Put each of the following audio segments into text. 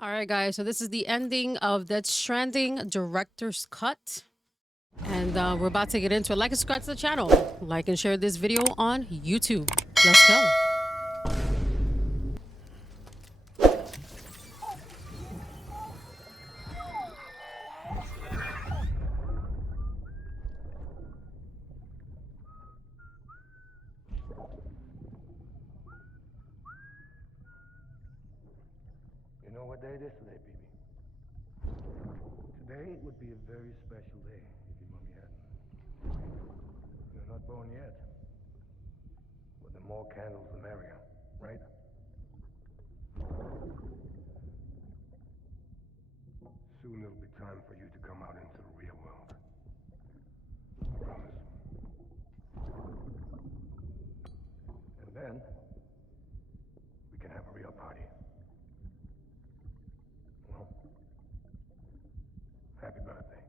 All right, guys. So this is the ending of Death Stranding Director's Cut. And we're about to get into it. Like and subscribe to the channel. Like and share this video on YouTube. Let's go. You know what day it is today, baby? Today would be a very special day if your mommy hadn't. You're not born yet. But the more candles, the merrier, right? Soon it'll be time for you to come out into the real world. I promise. And then, we can have a real party. Well, happy birthday.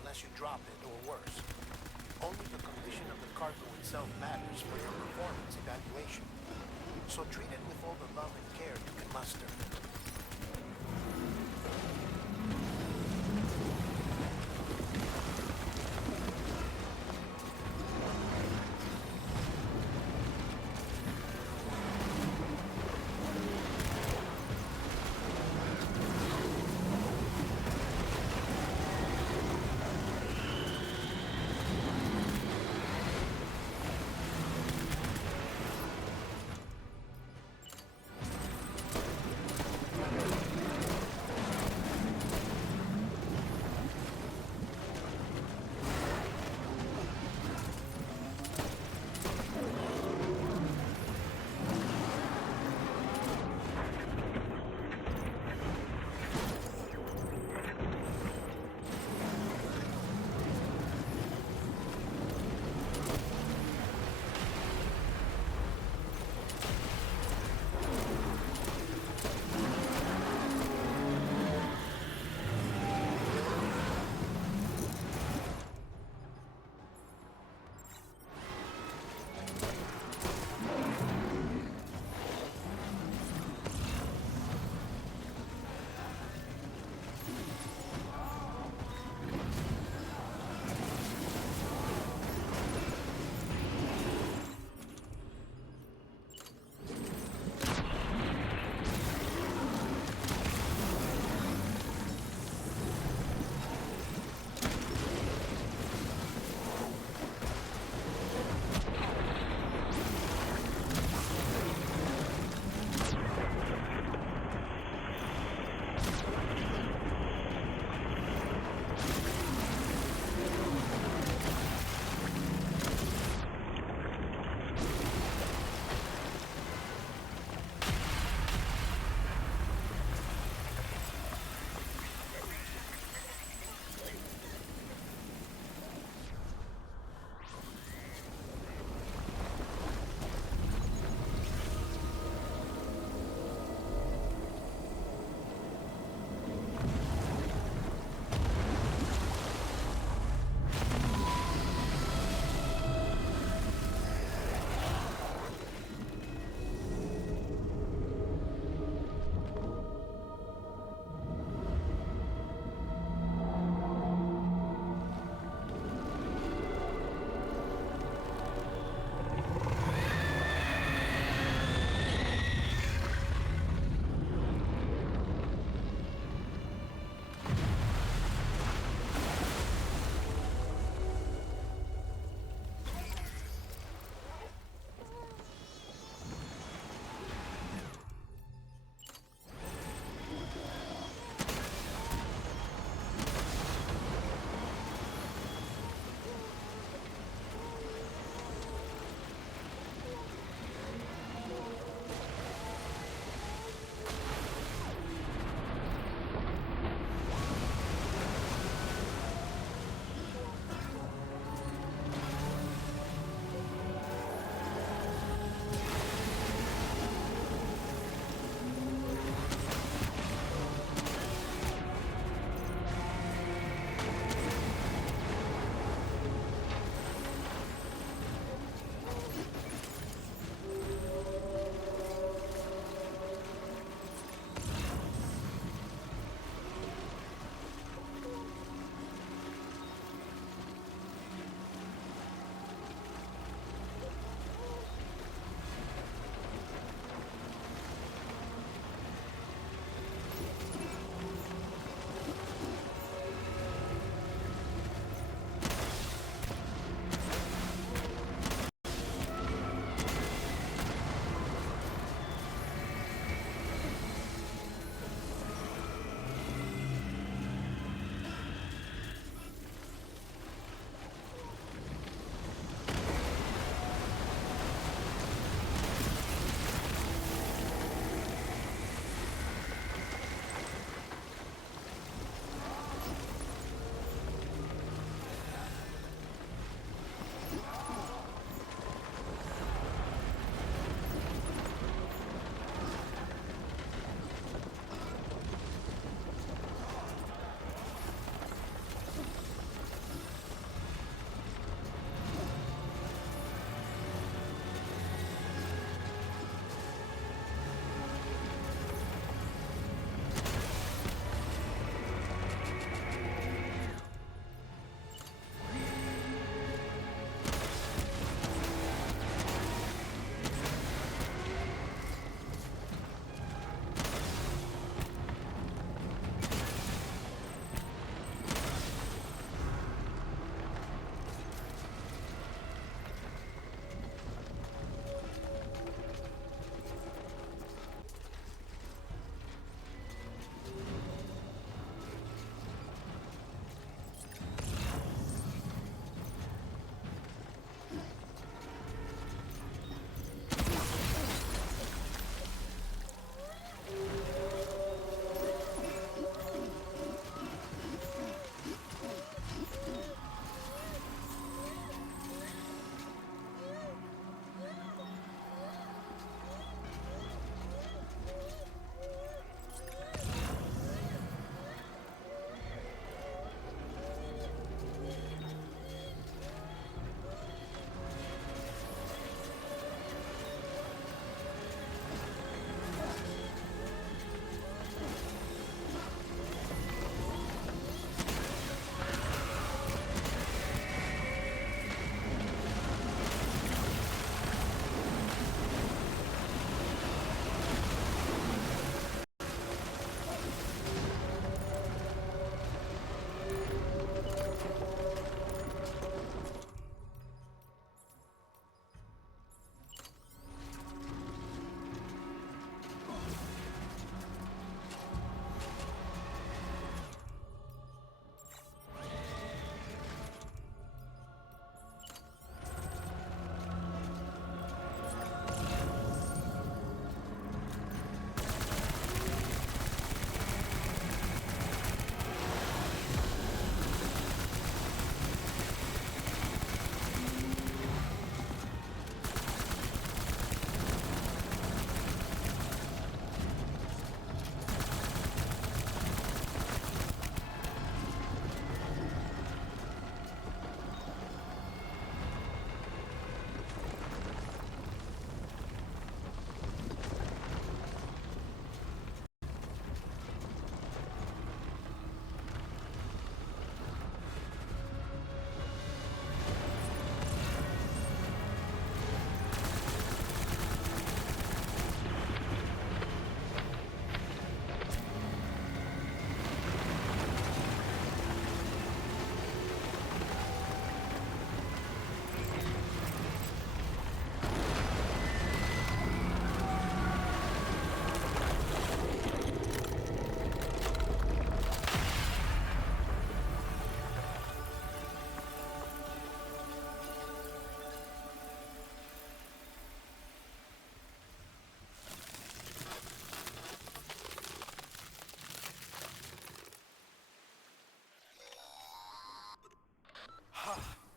unless you drop it or worse. Only the condition of the cargo itself matters for your performance evaluation. So treat it with all the love and care you can muster.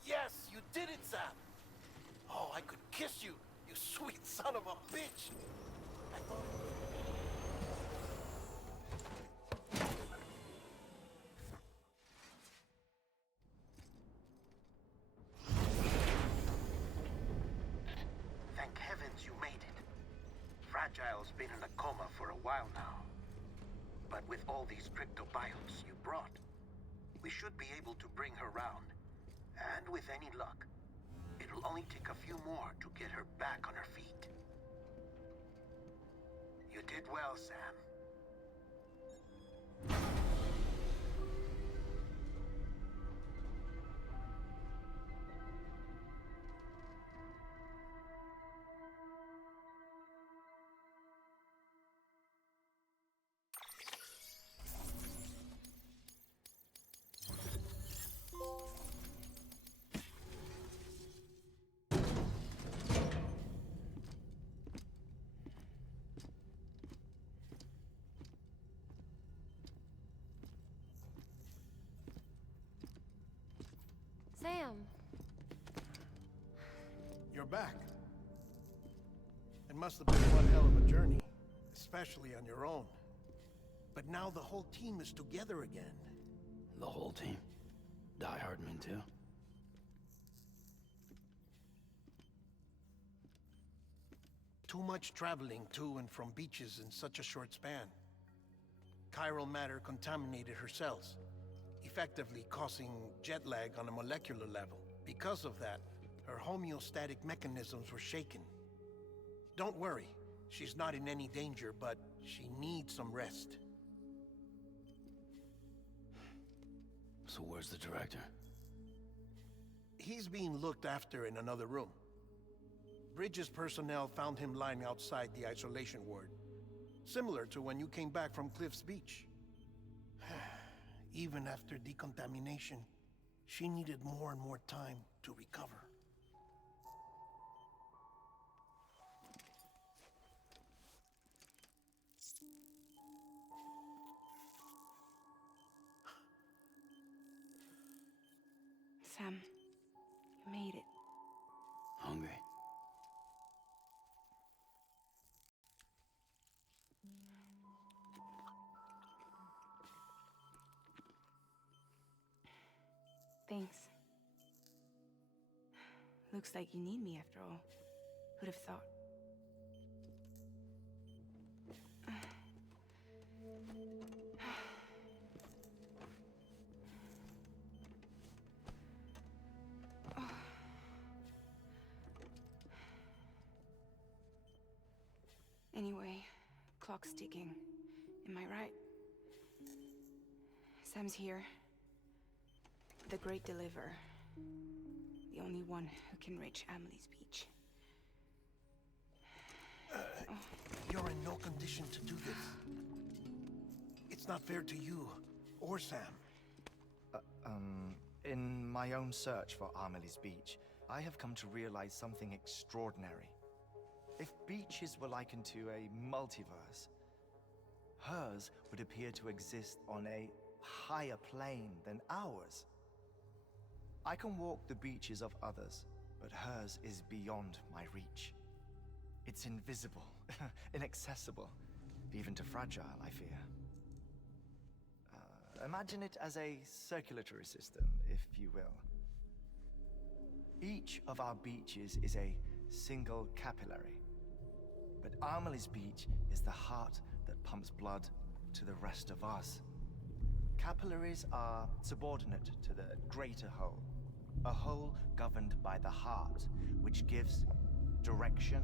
Yes, you did it, Sam! Oh, I could kiss you, you sweet son of a bitch! I thought... Thank heavens you made it. Fragile's been in a coma for a while now. But with all these cryptobiotes you brought, we should be able to bring her round. And with any luck, it'll only take a few more to get her back on her feet. You did well, Sam. Sam. You're back. It must have been one hell of a journey, especially on your own. But now the whole team is together again. The whole team? Die-Hardman too? Too much traveling to and from beaches in such a short span. Chiral matter contaminated her cells, effectively causing jet lag on a molecular level. Because of that, her homeostatic mechanisms were shaken. Don't worry, she's not in any danger, but she needs some rest. So where's the director? He's being looked after in another room. Bridges personnel found him lying outside the isolation ward. Similar to when you came back from Cliff's Beach. Even after decontamination, she needed more and more time to recover. Sam, you made it. Hungry? Thanks. Looks like you need me after all. Who'd have thought? Anyway, clock's ticking. Am I right? Sam's here. The Great Deliverer. The only one who can reach Amelie's beach. You're in no condition to do this. It's not fair to you, or Sam. In my own search for Amelie's beach, I have come to realize something extraordinary. If beaches were likened to a multiverse, hers would appear to exist on a higher plane than ours. I can walk the beaches of others, but hers is beyond my reach. It's invisible, inaccessible, even to Fragile, I fear. Imagine it as a circulatory system, if you will. Each of our beaches is a single capillary. But Amelie's beach is the heart that pumps blood to the rest of us. Capillaries are subordinate to the greater whole. A whole governed by the heart, which gives direction,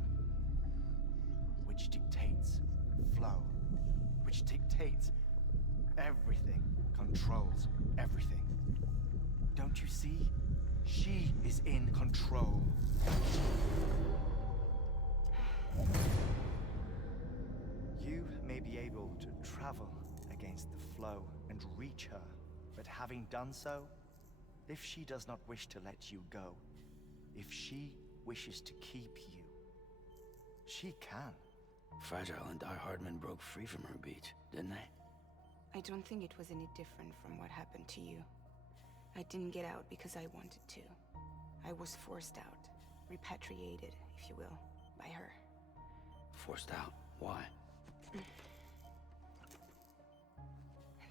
which dictates flow, which dictates everything, controls everything. Don't you see? She is in control. You may be able to travel against the flow and reach her, but having done so, if she does not wish to let you go, if she wishes to keep you, she can. Fragile and Die-Hardman broke free from her beach, didn't they? I don't think it was any different from what happened to you. I didn't get out because I wanted to. I was forced out. Repatriated, if you will, by her. Forced out? Why?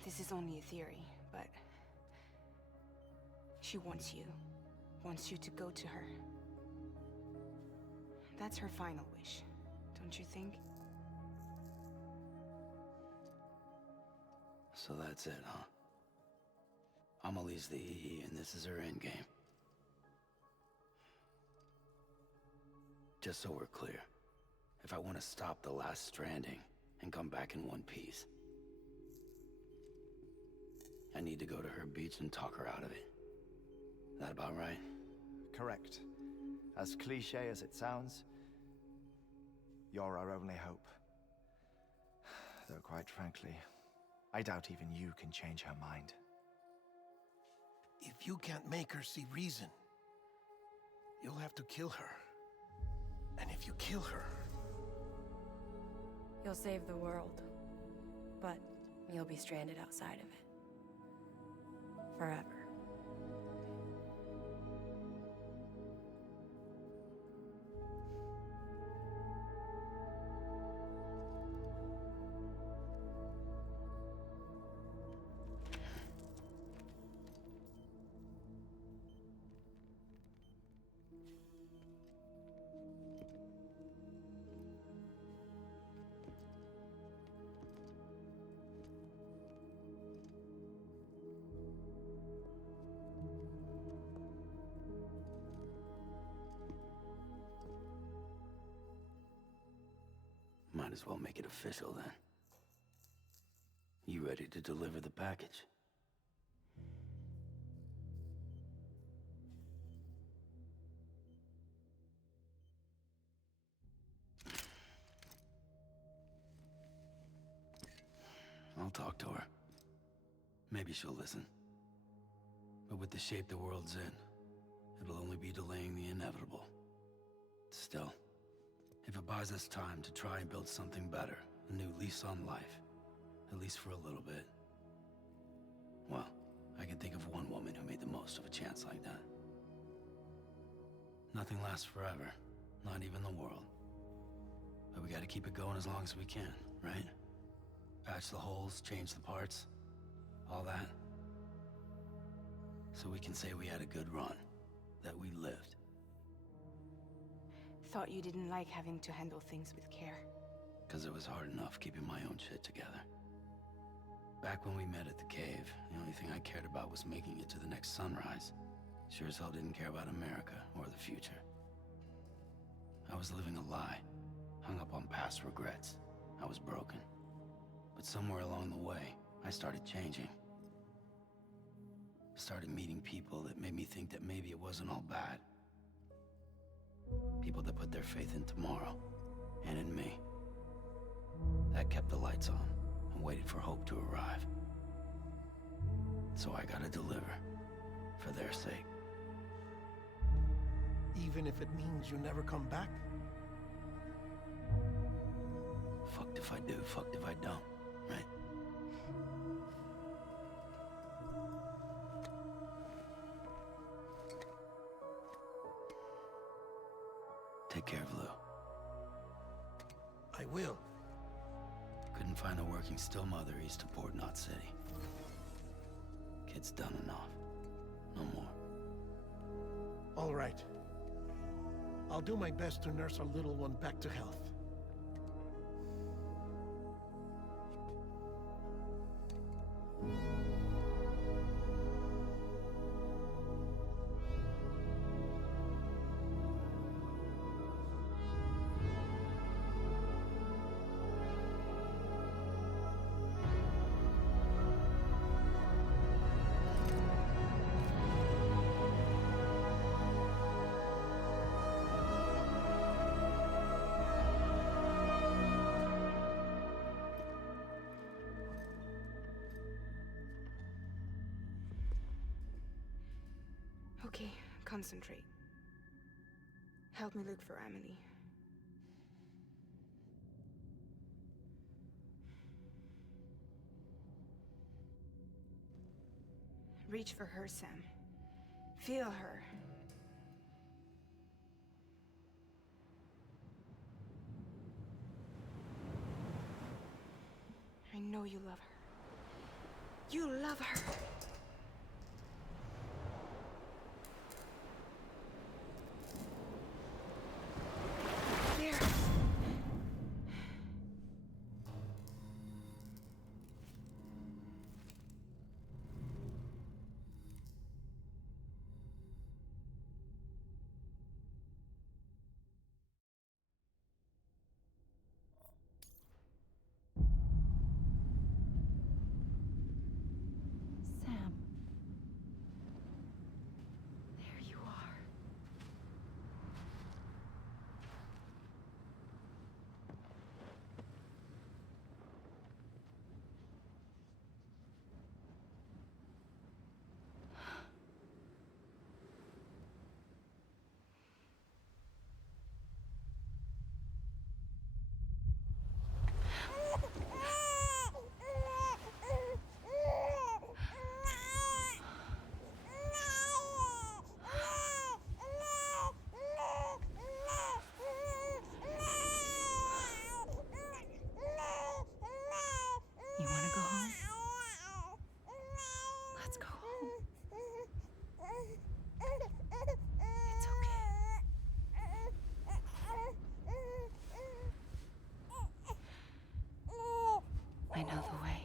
This is only a theory, but... she wants you. Wants you to go to her. That's her final wish, don't you think? So that's it, huh? Amelie's the EE, and this is her endgame. Just so we're clear, if I want to stop the last stranding and come back in one piece, I need to go to her beach and talk her out of it. That about right? Correct. As cliche as it sounds, you're our only hope. Though quite frankly, I doubt even you can change her mind. If you can't make her see reason, you'll have to kill her. And if you kill her... You'll save the world, but you'll be stranded outside of it. Forever. Might as well make it official then. You ready to deliver the package? I'll talk to her. Maybe she'll listen. But with the shape the world's in, it'll only be delaying the inevitable. Still, if it buys us time to try and build something better, a new lease on life, at least for a little bit, well, I can think of one woman who made the most of a chance like that. Nothing lasts forever, not even the world. But we gotta keep it going as long as we can, right? Patch the holes, change the parts, all that. So we can say we had a good run, that we lived. Thought you didn't like having to handle things with care. 'Cause it was hard enough keeping my own shit together. Back when we met at the cave, the only thing I cared about was making it to the next sunrise. Sure as hell didn't care about America or the future. I was living a lie, hung up on past regrets. I was broken. But somewhere along the way, I started changing. Started meeting people that made me think that maybe it wasn't all bad. People that put their faith in tomorrow, and in me. That kept the lights on, and waited for hope to arrive. So I gotta deliver, for their sake. Even if it means you never come back? Fucked if I do, fucked if I don't, right? Take care of Lou. I will. Couldn't find a working still mother east of Port Knot City. Kid's done enough. No more. All right. I'll do my best to nurse our little one back to health. Okay, concentrate. Help me look for Amelie. Reach for her, Sam. Feel her. I know you love her. You love her. There. Sam. There you are. You want to go home? Let's go home. It's okay. I know the way.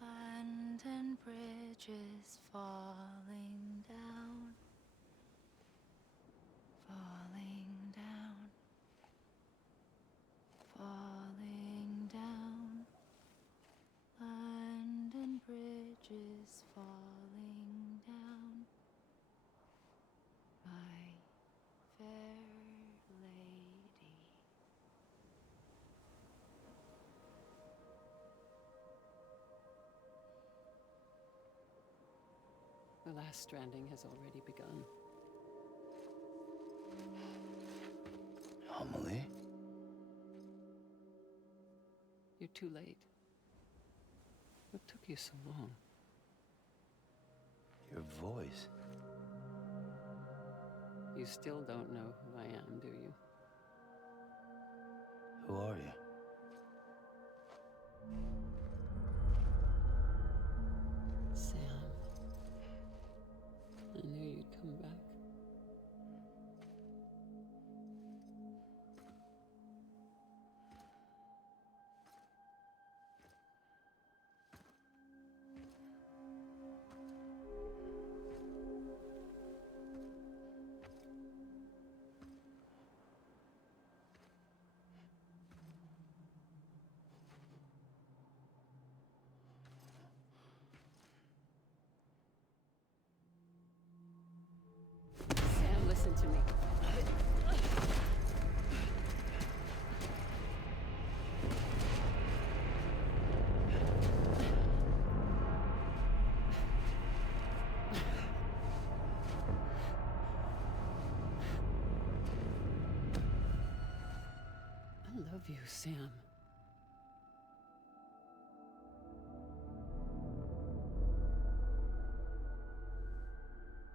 London Bridge is falling down, falling down, falling down. London Bridge is falling down, my fair lady. The last stranding has already begun. Amelie? You're too late. What took you so long? Your voice. You still don't know who I am, do you? Who are you? Sam. I knew you'd come back. Sam.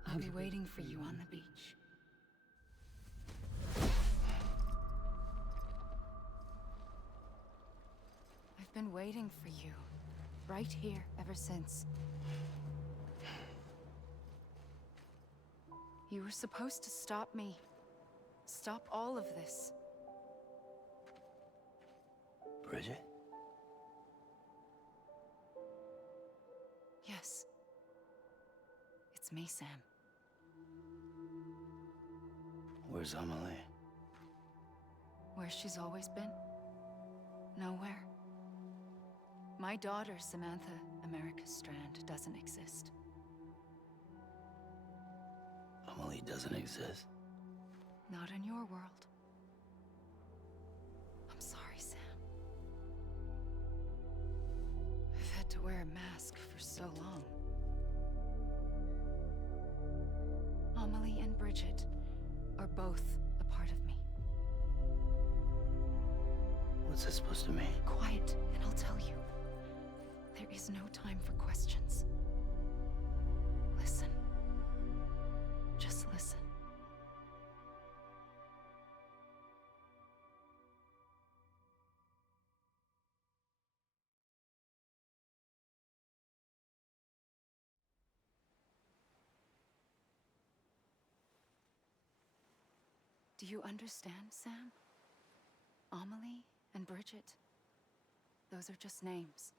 I'll be waiting for you on the beach. I've been waiting for you, right here, ever since. You were supposed to stop me. Stop all of this. Bridget? Yes. It's me, Sam. Where's Amelie? Where she's always been. Nowhere. My daughter, Samantha America Strand, doesn't exist. Amelie doesn't exist? Not in your world. I'm sorry, Sam. I've had to wear a mask for so long. Amelie and Bridget are both a part of me. What's that supposed to mean? Quiet, and I'll tell you. There is no time for questions. Listen. Just listen. Do you understand, Sam? Amelie and Bridget, those are just names.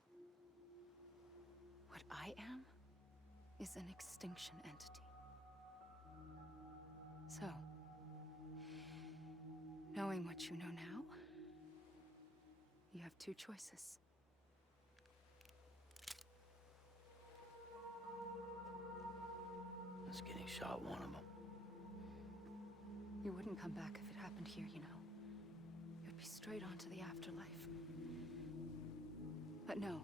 What I am is an extinction entity. So, knowing what you know now, you have two choices. Is getting shot one of them? You wouldn't come back if it happened here, you know. You'd be straight on to the afterlife. But no.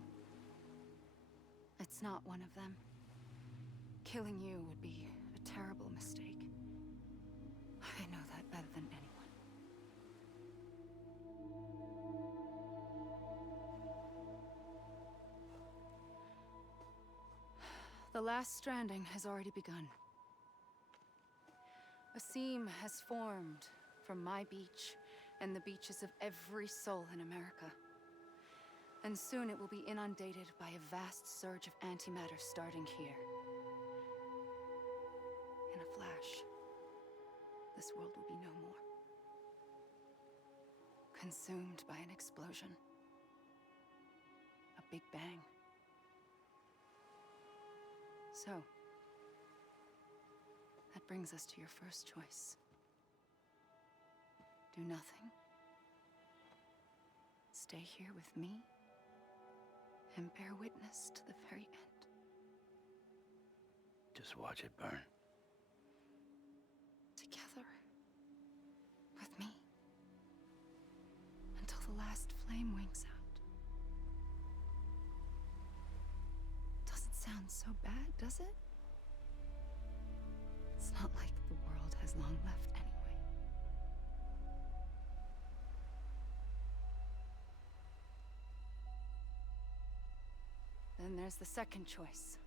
It's not one of them. Killing you would be a terrible mistake. I know that better than anyone. The last stranding has already begun. A seam has formed from my beach and the beaches of every soul in America. And soon it will be inundated by a vast surge of antimatter starting here. In a flash, this world will be no more. Consumed by an explosion. A big bang. So, that brings us to your first choice. Do nothing. Stay here with me and bear witness to the very end. Just watch it burn. Together. With me. Until the last flame winks out. Doesn't sound so bad, does it? It's not like the world has long left anyway. Then there's the second choice.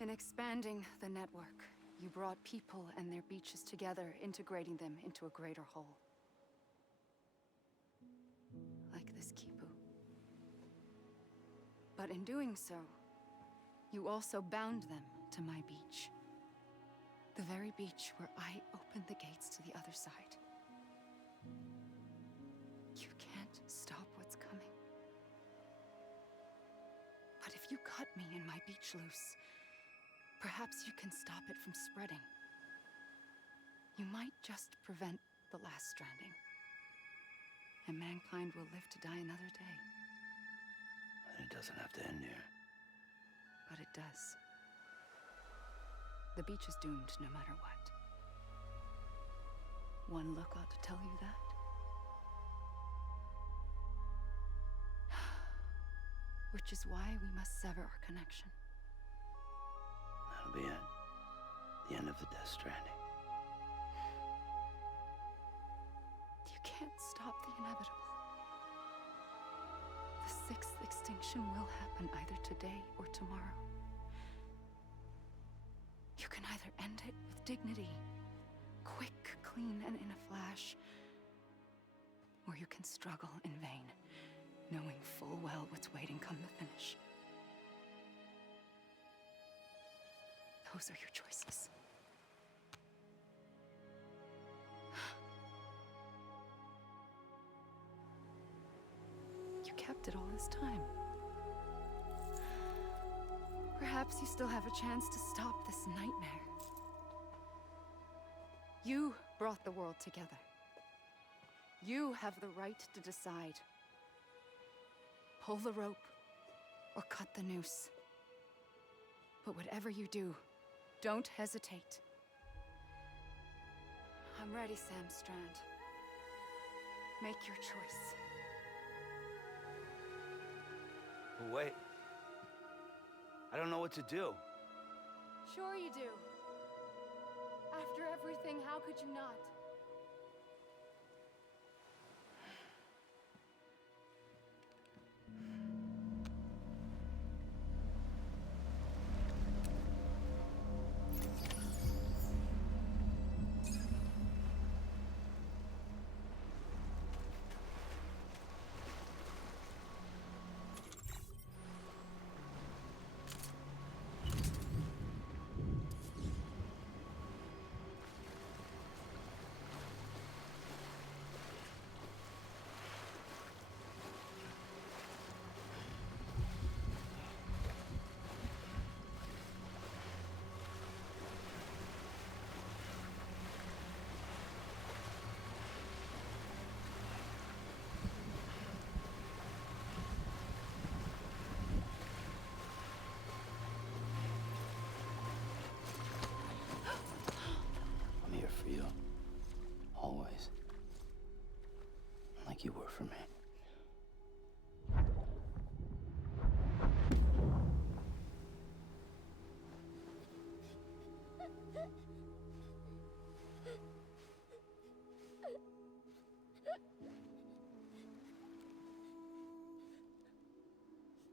In expanding the network, you brought people and their beaches together, integrating them into a greater whole. Like this Kipu. But in doing so, you also bound them to my beach. The very beach where I opened the gates to the other side. You can't stop what's coming. But if you cut me and my beach loose, perhaps you can stop it from spreading. You might just prevent the last stranding. And mankind will live to die another day. And it doesn't have to end here. But it does. The beach is doomed no matter what. One look ought to tell you that. Which is why we must sever our connection. That'll be it. The end of the Death Stranding. can't stop the inevitable. The 6th extinction will happen either today or tomorrow. You can either end it with dignity, quick, clean, and in a flash, or you can struggle in vain, knowing full well what's waiting come the finish. Those are your choices. You kept it all this time. Perhaps you still have a chance to stop this nightmare. You brought the world together. You have the right to decide. Pull the rope or cut the noose. But whatever you do, don't hesitate. I'm ready, Sam Strand. Make your choice. But wait. I don't know what to do. Sure you do. After everything, how could you not? For you. Always. Like you were for me.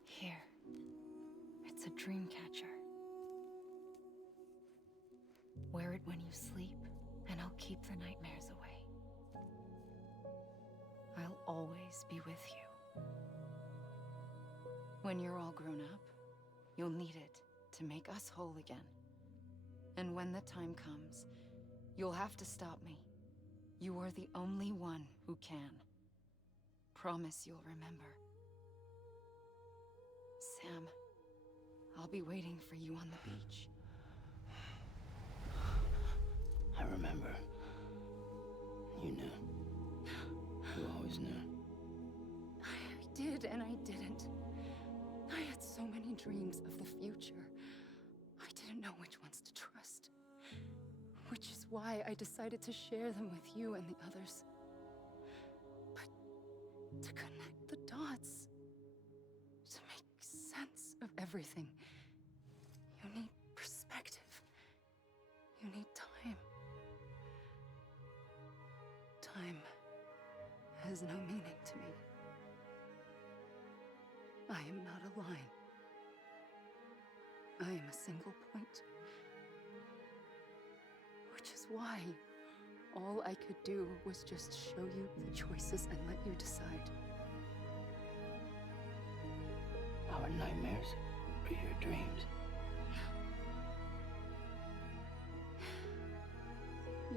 Here. It's a dream catcher. Wear it when you sleep, and I'll keep the nightmares away. I'll always be with you. When you're all grown up, you'll need it to make us whole again. And when the time comes, you'll have to stop me. You are the only one who can. Promise you'll remember. Sam, I'll be waiting for you on the beach. I remember. You knew. You always knew. I did and I didn't. I had so many dreams of the future. I didn't know which ones to trust. Which is why I decided to share them with you and the others. But to connect the dots, to make sense of everything, you need perspective. You need time. Time has no meaning to me. I am not a line. I am a single point. Which is why all I could do was just show you the choices and let you decide. Our nightmares are your dreams.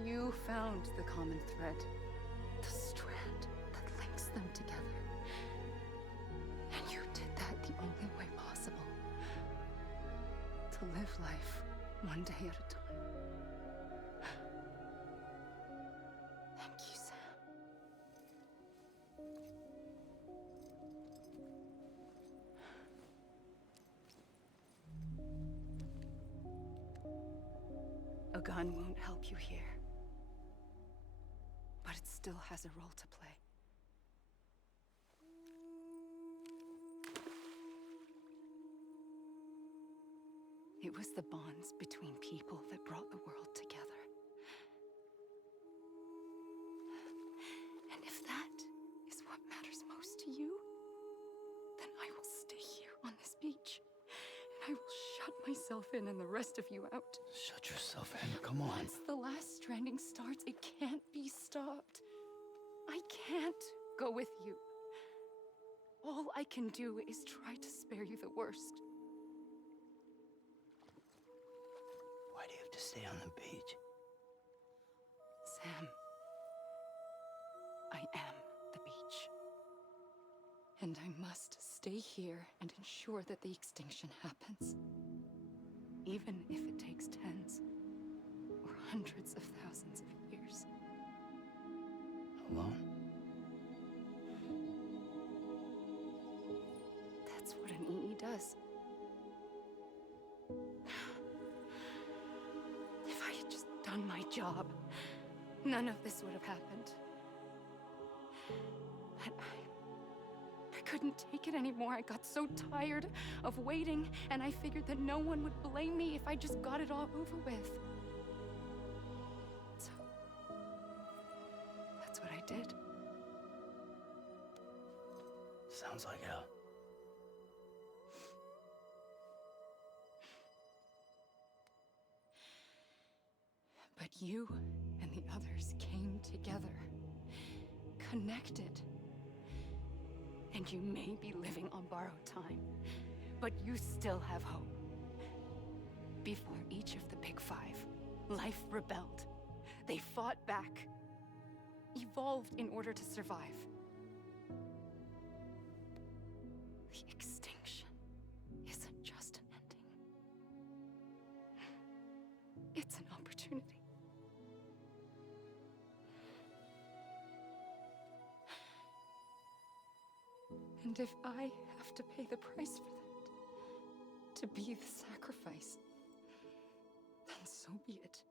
You found the common thread, the strand that links them together. And you did that the only way possible. To live life one day at a time. Thank you, Sam. A gun won't help you here. But it still has a role to play. It was the bonds between people that brought the world together. And if myself in and the rest of you out. Shut yourself in, come on. Once the last stranding starts, it can't be stopped. I can't go with you. All I can do is try to spare you the worst. Why do you have to stay on the beach? Sam, I am the beach. And I must stay here and ensure that the extinction happens. Even if it takes tens or hundreds of thousands of years. Alone? That's what an EE does. If I had just done my job, none of this would have happened. But I couldn't take it anymore. I got so tired of waiting, and I figured that no one would blame me if I just got it all over with. So, that's what I did. Sounds like hell. But you and the others came together, connected. And you may be living on borrowed time, but you still have hope. Before each of the Big Five, life rebelled. They fought back, evolved in order to survive. The extinction isn't just an ending. It's an opportunity. And if I have to pay the price for that, to be the sacrifice, then so be it.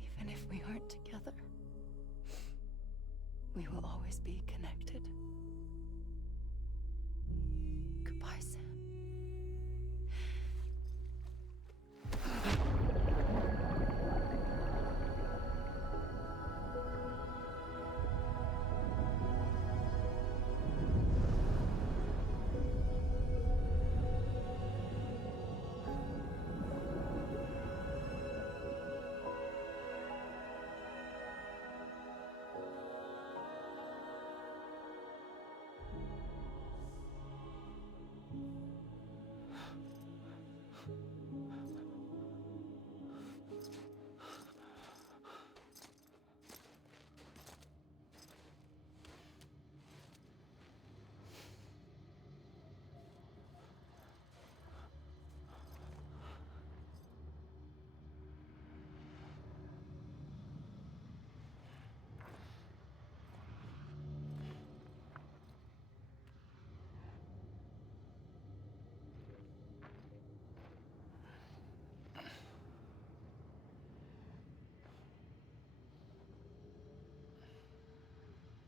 Even if we aren't together, we will always be connected. Goodbye, Sam.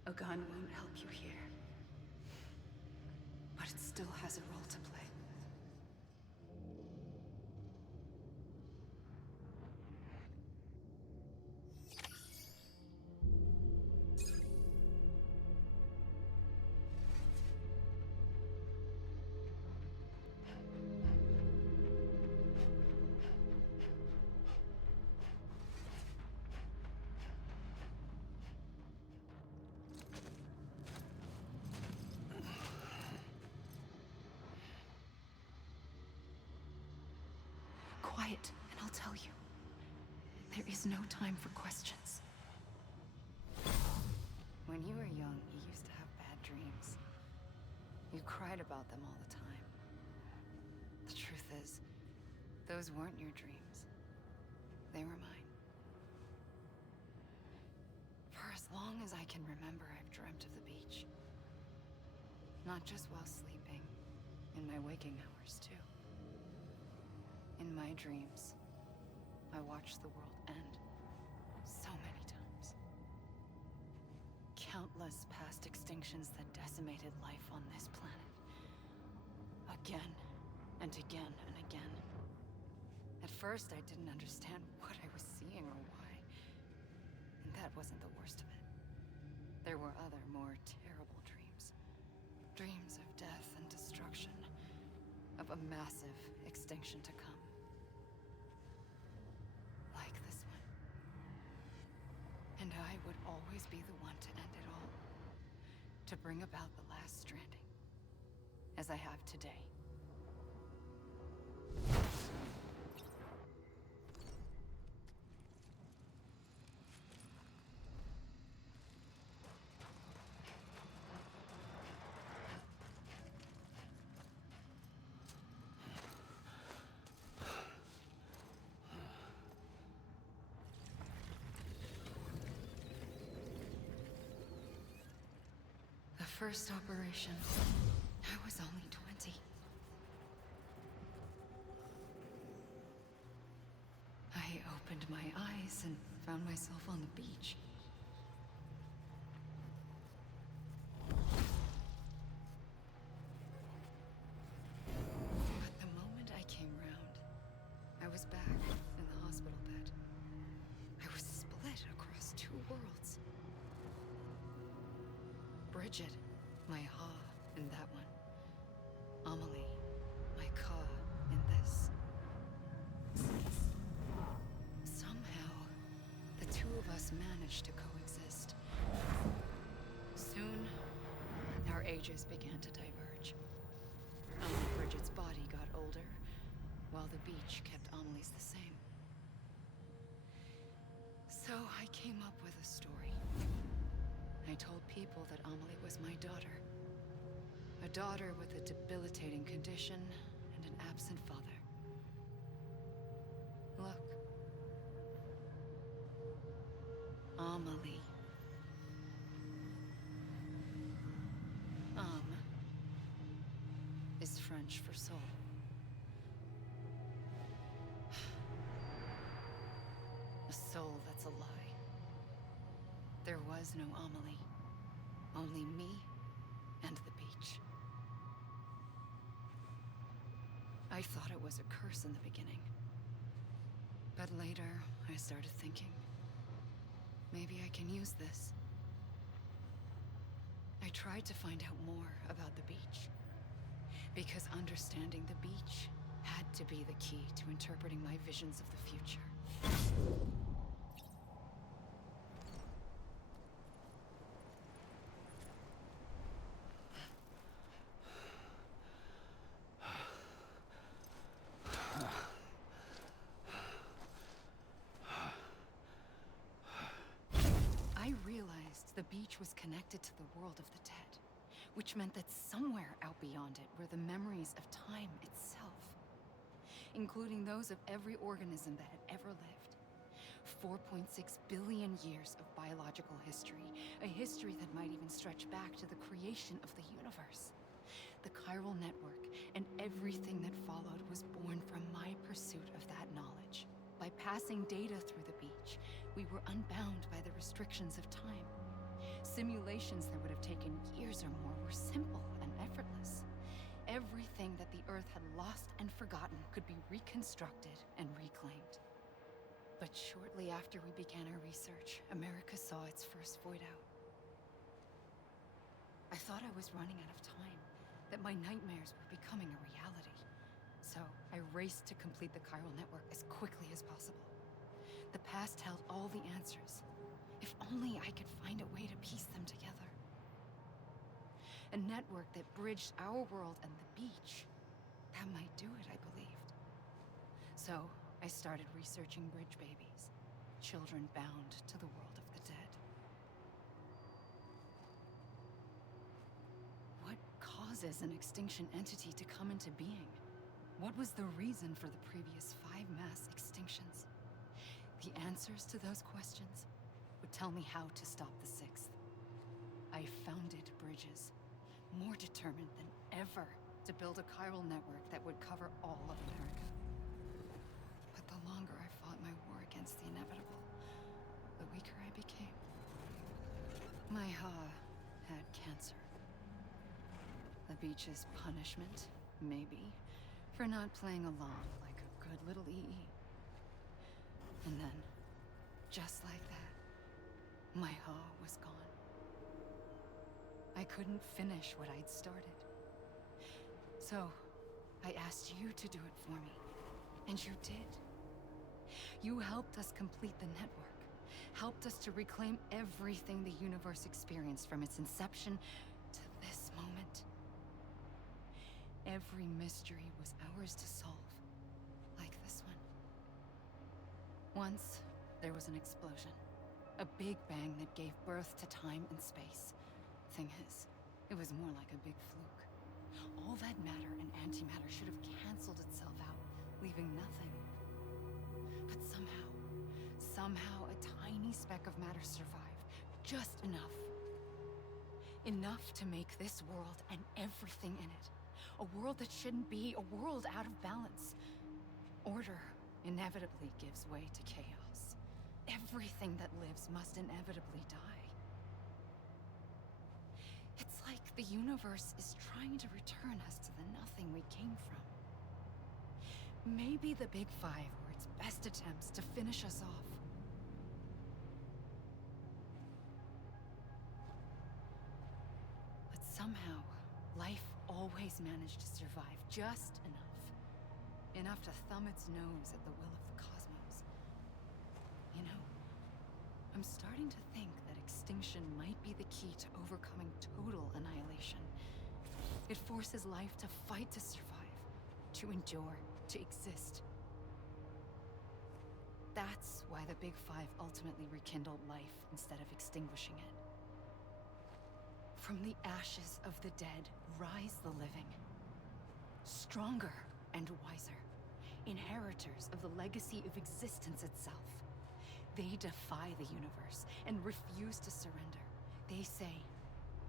A gun won't help you here, but it still has a role to play. Quiet, and I'll tell you. There is no time for questions. When you were young, you used to have bad dreams. You cried about them all the time. The truth is, those weren't your dreams. They were mine. For as long as I can remember, I've dreamt of the beach. Not just while sleeping, in my waking hours, too. In my dreams, I watched the world end so many times. Countless past extinctions that decimated life on this planet. Again and again and again. At first, I didn't understand what I was seeing or why. that wasn't the worst of it. There were other, more terrible dreams. Dreams of death and destruction. Of a massive extinction to come. Like this one. And I would always be the one to end it all. To bring about the last stranding. As I have today. The first operation, I was only 20. I opened my eyes and found myself on the beach. But the moment I came round, I was back in the hospital bed. I was split across two worlds. Bridget, my Ha in that one. Amelie, my Ka in this. Somehow, the two of us managed to coexist. Soon, our ages began to diverge. Only Bridget's body got older, while the beach kept Amelie's the same. So I came up with a story. I told people that Amelie was my daughter. A daughter with a debilitating condition and an absent father. Look. Amelie. Is French for soul. A soul that's a lie. There was no Amelie. Only me and the beach. I thought it was a curse in the beginning. But later, I started thinking, maybe I can use this. I tried to find out more about the beach. Because understanding the beach had to be the key to interpreting my visions of the future. I realized the beach was connected to the world of the dead, which meant that somewhere out beyond it were the memories of time itself, including those of every organism that had ever lived. 4.6 billion years of biological history, a history that might even stretch back to the creation of the universe. The chiral network and everything that followed was born from my pursuit of that knowledge. By passing data through the beach, we were unbound by the restrictions of time. Simulations that would have taken years or more were simple and effortless. Everything that the Earth had lost and forgotten could be reconstructed and reclaimed. But shortly after we began our research, America saw its first void out. I thought I was running out of time, that my nightmares were becoming a reality. So I raced to complete the chiral network as quickly as possible. The past held all the answers. If only I could find a way to piece them together. A network that bridged our world and the beach. That might do it, I believed. So I started researching bridge babies, children bound to the world of the dead. What causes an extinction entity to come into being? What was the reason for the previous 5 mass extinctions? The answers to those questions would tell me how to stop the 6th. I founded bridges, more determined than ever to build a chiral network that would cover all of America. But the longer I fought my war against the inevitable, the weaker I became. My Ha had cancer. The beach's punishment, maybe, for not playing along like a good little EE. And then, just like that, My Ha was gone. I couldn't finish what I'd started. So, I asked you to do it for me. And you did. You helped us complete the network. Helped us to reclaim everything the universe experienced from its inception to this moment. Every mystery was ours to solve. Like this one. Once, there was an explosion. A big bang that gave birth to time and space. Thing is, it was more like a big fluke. All that matter and antimatter should have canceled itself out, leaving nothing. But somehow a tiny speck of matter survived. Just enough. Enough to make this world and everything in it. A world that shouldn't be, a world out of balance. Order inevitably gives way to chaos. Everything that lives must inevitably die. It's like the universe is trying to return us to the nothing we came from. Maybe the Big Five were its best attempts to finish us off. But somehow, life always managed to survive just enough. Enough to thumb its nose at the will of the cosmos. You know, I'm starting to think that extinction might be the key to overcoming total annihilation. It forces life to fight to survive, to endure, to exist. That's why the Big Five ultimately rekindled life instead of extinguishing it. From the ashes of the dead rise the living. Stronger and wiser. Inheritors of the legacy of existence itself. They defy the universe and refuse to surrender. They say,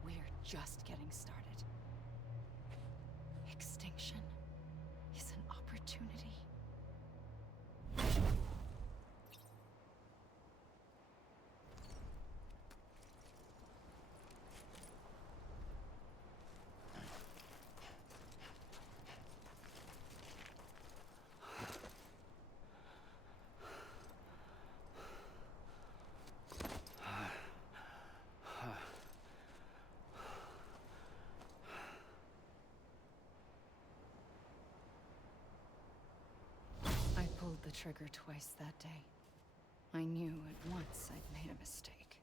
we're just getting started. Extinction is an opportunity. I pulled the trigger twice that day. I knew at once I'd made a mistake.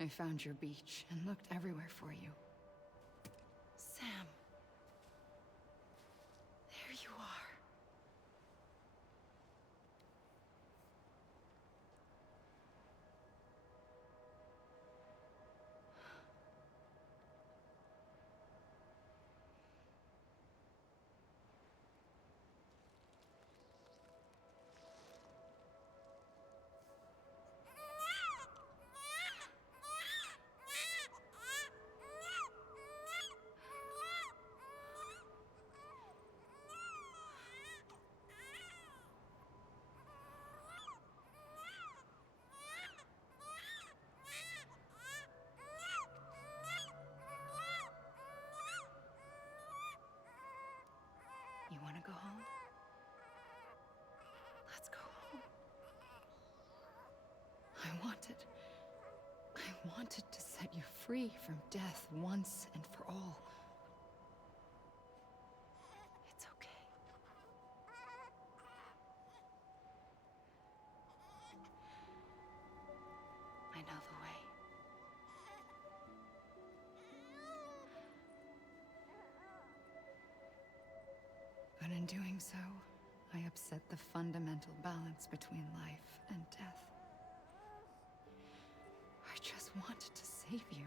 I found your beach and looked everywhere for you. Sam. There you are. You want to go home? Let's go home. I wanted to set you free from death once and for all. It's okay. I know the way. But in doing so, I upset the fundamental balance between life and death. I just wanted to save you.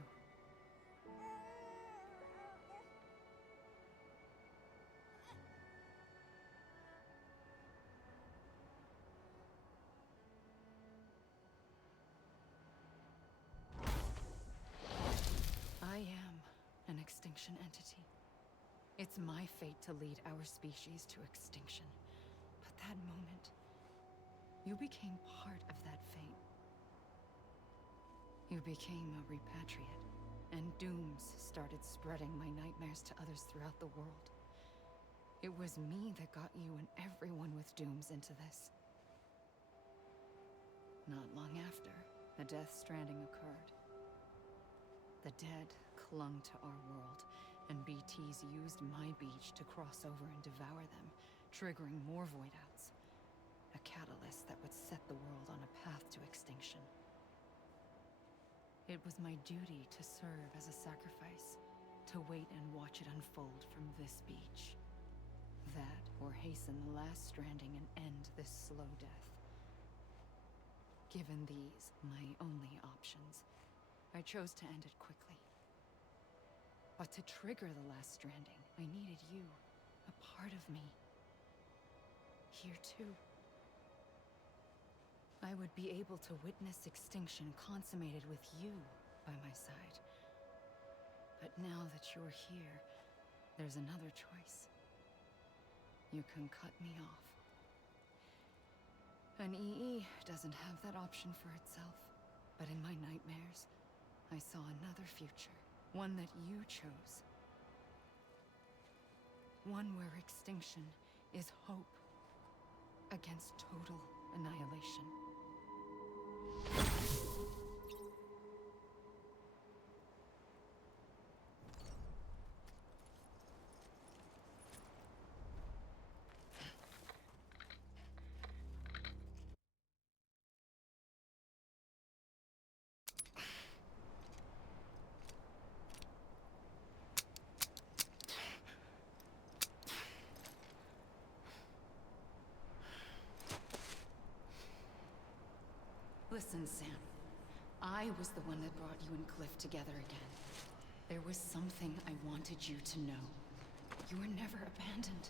I am an extinction entity. It's my fate to lead our species to extinction. But that moment, you became part of that fate. You became a repatriate, and dooms started spreading my nightmares to others throughout the world. It was me that got you and everyone with dooms into this. Not long after, The Death Stranding occurred. The dead clung to our world, and BTs used my beach to cross over and devour them, triggering more void-outs. A catalyst that would set the world on a path to extinction. It was my duty to serve as a sacrifice, to wait and watch it unfold from this beach. That, or hasten the last stranding and end this slow death. Given these, my only options, I chose to end it quickly. But to trigger the last stranding, I needed you, a part of me. Here too. I would be able to witness extinction consummated with you by my side. But now that you're here, there's another choice. You can cut me off. An EE doesn't have that option for itself. But in my nightmares, I saw another future. One that you chose. One where extinction is hope against total annihilation. Listen, Sam. I was the one that brought you and Cliff together again. There was something I wanted you to know. You were never abandoned.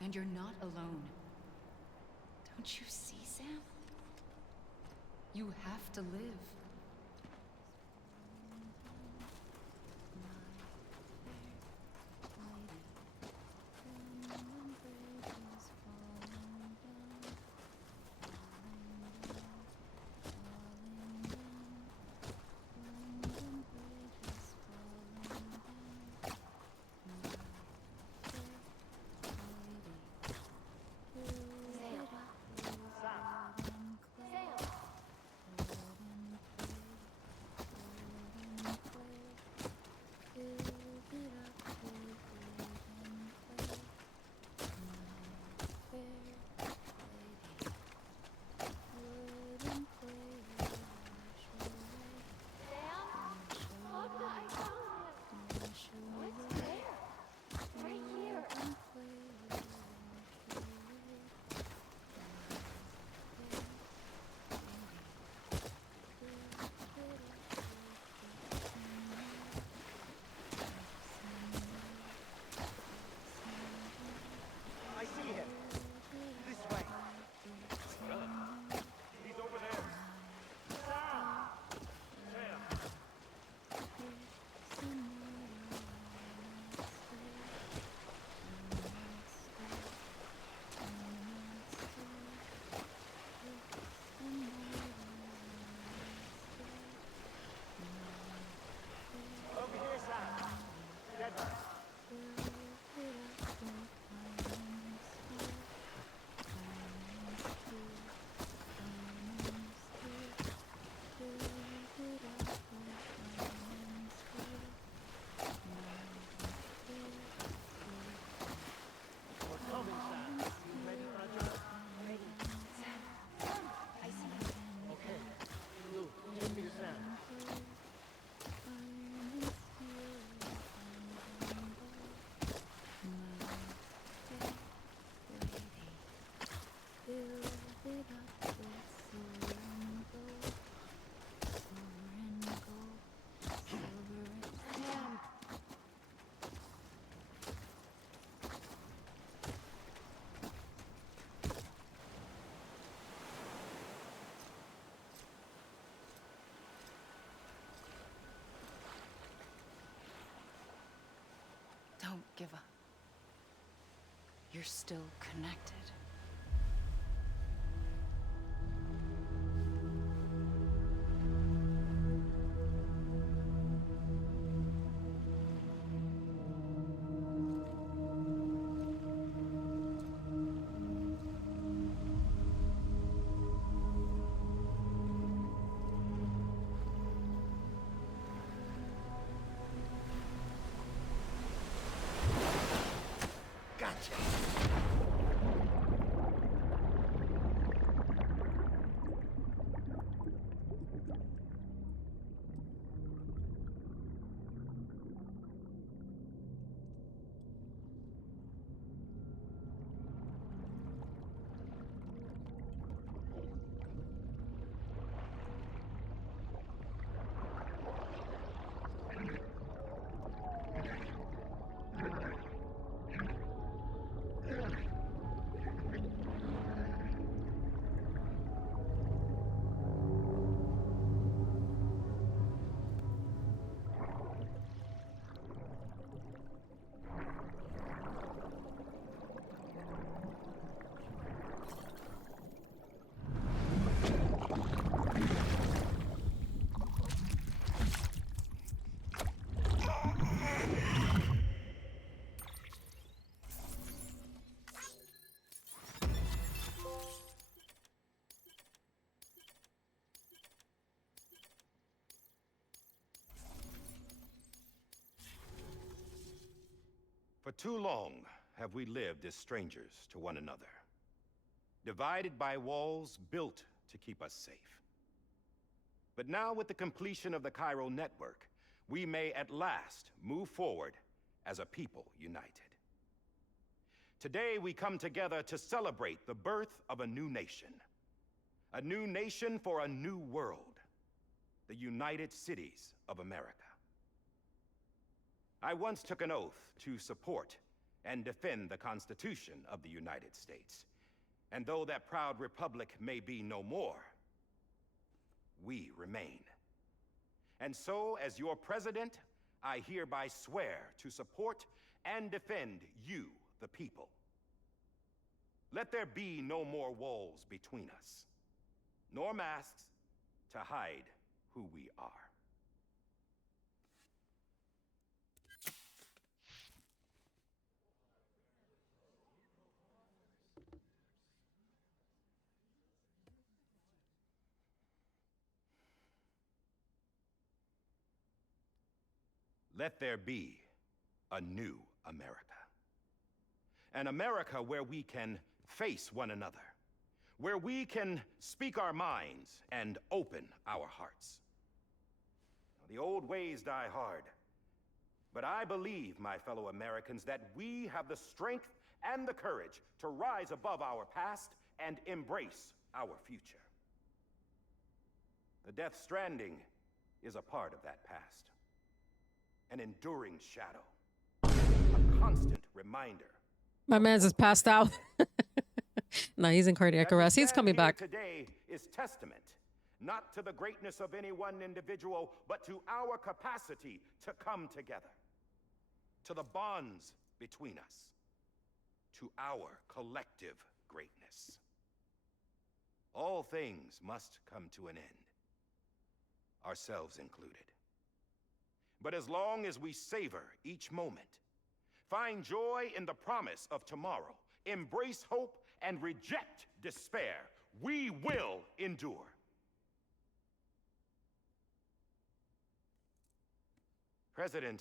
And you're not alone. Don't you see, Sam? You have to live. Don't give up. You're still connected. too long have we lived as strangers to one another, divided by walls built to keep us safe. But now, with the completion of the chiral network, we may at last move forward as a people united. Today, we come together to celebrate the birth of a new nation. A new nation for a new world. The United Cities of America. I once took an oath to support and defend the Constitution of the United States. And though that proud republic may be no more, we remain. And so, as your president, I hereby swear to support and defend you, the people. Let there be no more walls between us, nor masks to hide who we are. Let there be a new America. An America where we can face one another, where we can speak our minds and open our hearts. The old ways die hard, but I believe, my fellow Americans, that we have the strength and the courage to rise above our past and embrace our future. The Death Stranding is a part of that past. An enduring shadow. A constant reminder. My man's just passed out. No, he's in cardiac arrest. He's coming back. Today is testament, not to the greatness of any one individual, but to our capacity to come together. To the bonds between us. To our collective greatness. All things must come to an end. Ourselves included. But as long as we savor each moment, find joy in the promise of tomorrow, embrace hope, and reject despair, we will endure. President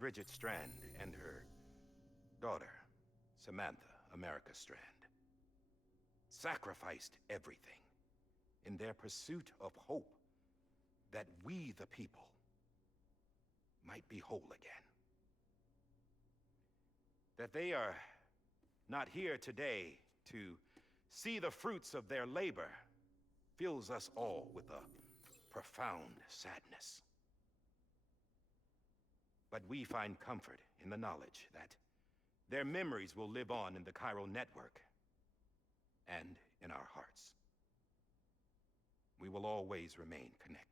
Bridget Strand and her daughter, Samantha America Strand, sacrificed everything in their pursuit of hope that we, the people, might be whole again. That they are not here today to see the fruits of their labor fills us all with a profound sadness. But we find comfort in the knowledge that their memories will live on in the chiral network and in our hearts. We will always remain connected.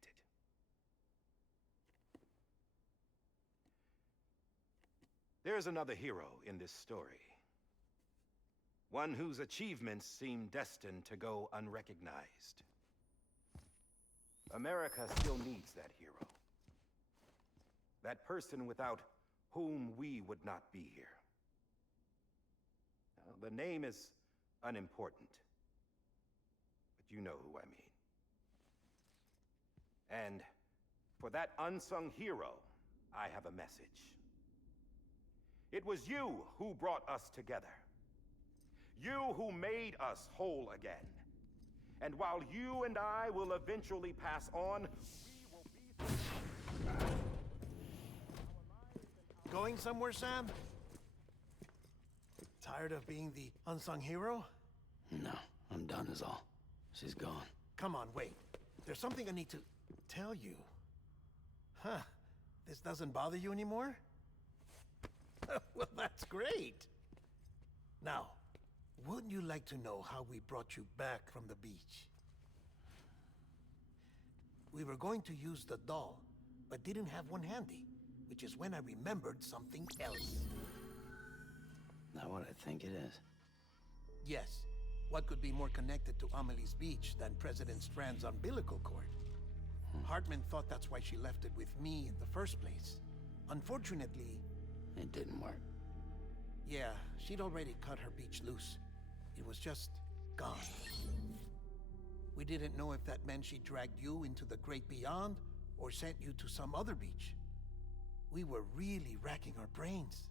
There's another hero in this story. One whose achievements seem destined to go unrecognized. America still needs that hero. That person without whom we would not be here. Now, the name is unimportant, but you know who I mean. And for that unsung hero, I have a message. It was you who brought us together. You who made us whole again. And while you and I will eventually pass on, we will be... Going somewhere, Sam? Tired of being the unsung hero? No, I'm done is all. She's gone. Come on, wait. There's something I need to tell you. Huh. This doesn't bother you anymore? Well, that's great. Now, wouldn't you like to know how we brought you back from the beach? We were going to use the doll, but didn't have one handy, which is when I remembered something else. Not what I think it is. Yes. What could be more connected to Amelie's beach than President Strand's umbilical cord? Hartman thought that's why she left it with me in the first place. Unfortunately... It didn't work. Yeah, she'd already cut her beach loose. It was just gone. We didn't know if that meant she dragged you into the great beyond or sent you to some other beach. We were really racking our brains.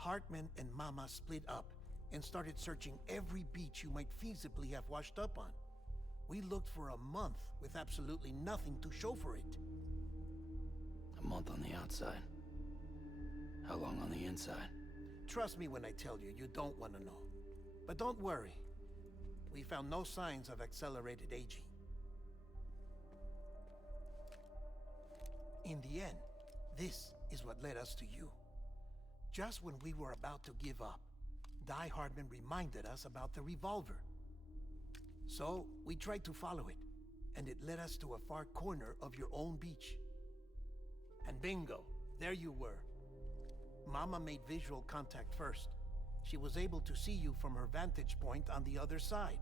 Hartman and Mama split up and started searching every beach you might feasibly have washed up on. We looked for a month with absolutely nothing to show for it. A month on the outside. How long on the inside? Trust me when I tell you, you don't want to know. But don't worry. We found no signs of accelerated aging. In the end, this is what led us to you. Just when we were about to give up, Die-Hardman reminded us about the revolver. So, we tried to follow it, and it led us to a far corner of your own beach. And bingo, there you were. Mama made visual contact first. She was able to see you from her vantage point on the other side.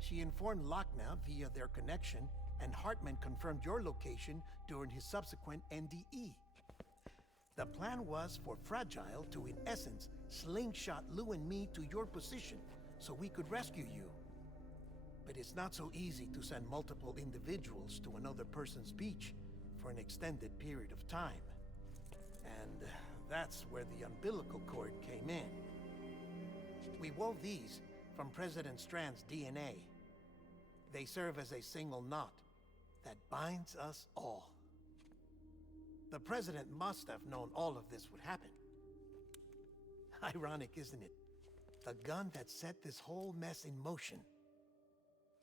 She informed Lochna via their connection, and Hartman confirmed your location during his subsequent NDE. The plan was for Fragile to, in essence, slingshot Lou and me to your position so we could rescue you. But it's not so easy to send multiple individuals to another person's beach for an extended period of time. And that's where the umbilical cord came in. We wove these from President Strand's DNA. They serve as a single knot that binds us all. The President must have known all of this would happen. Ironic, isn't it? The gun that set this whole mess in motion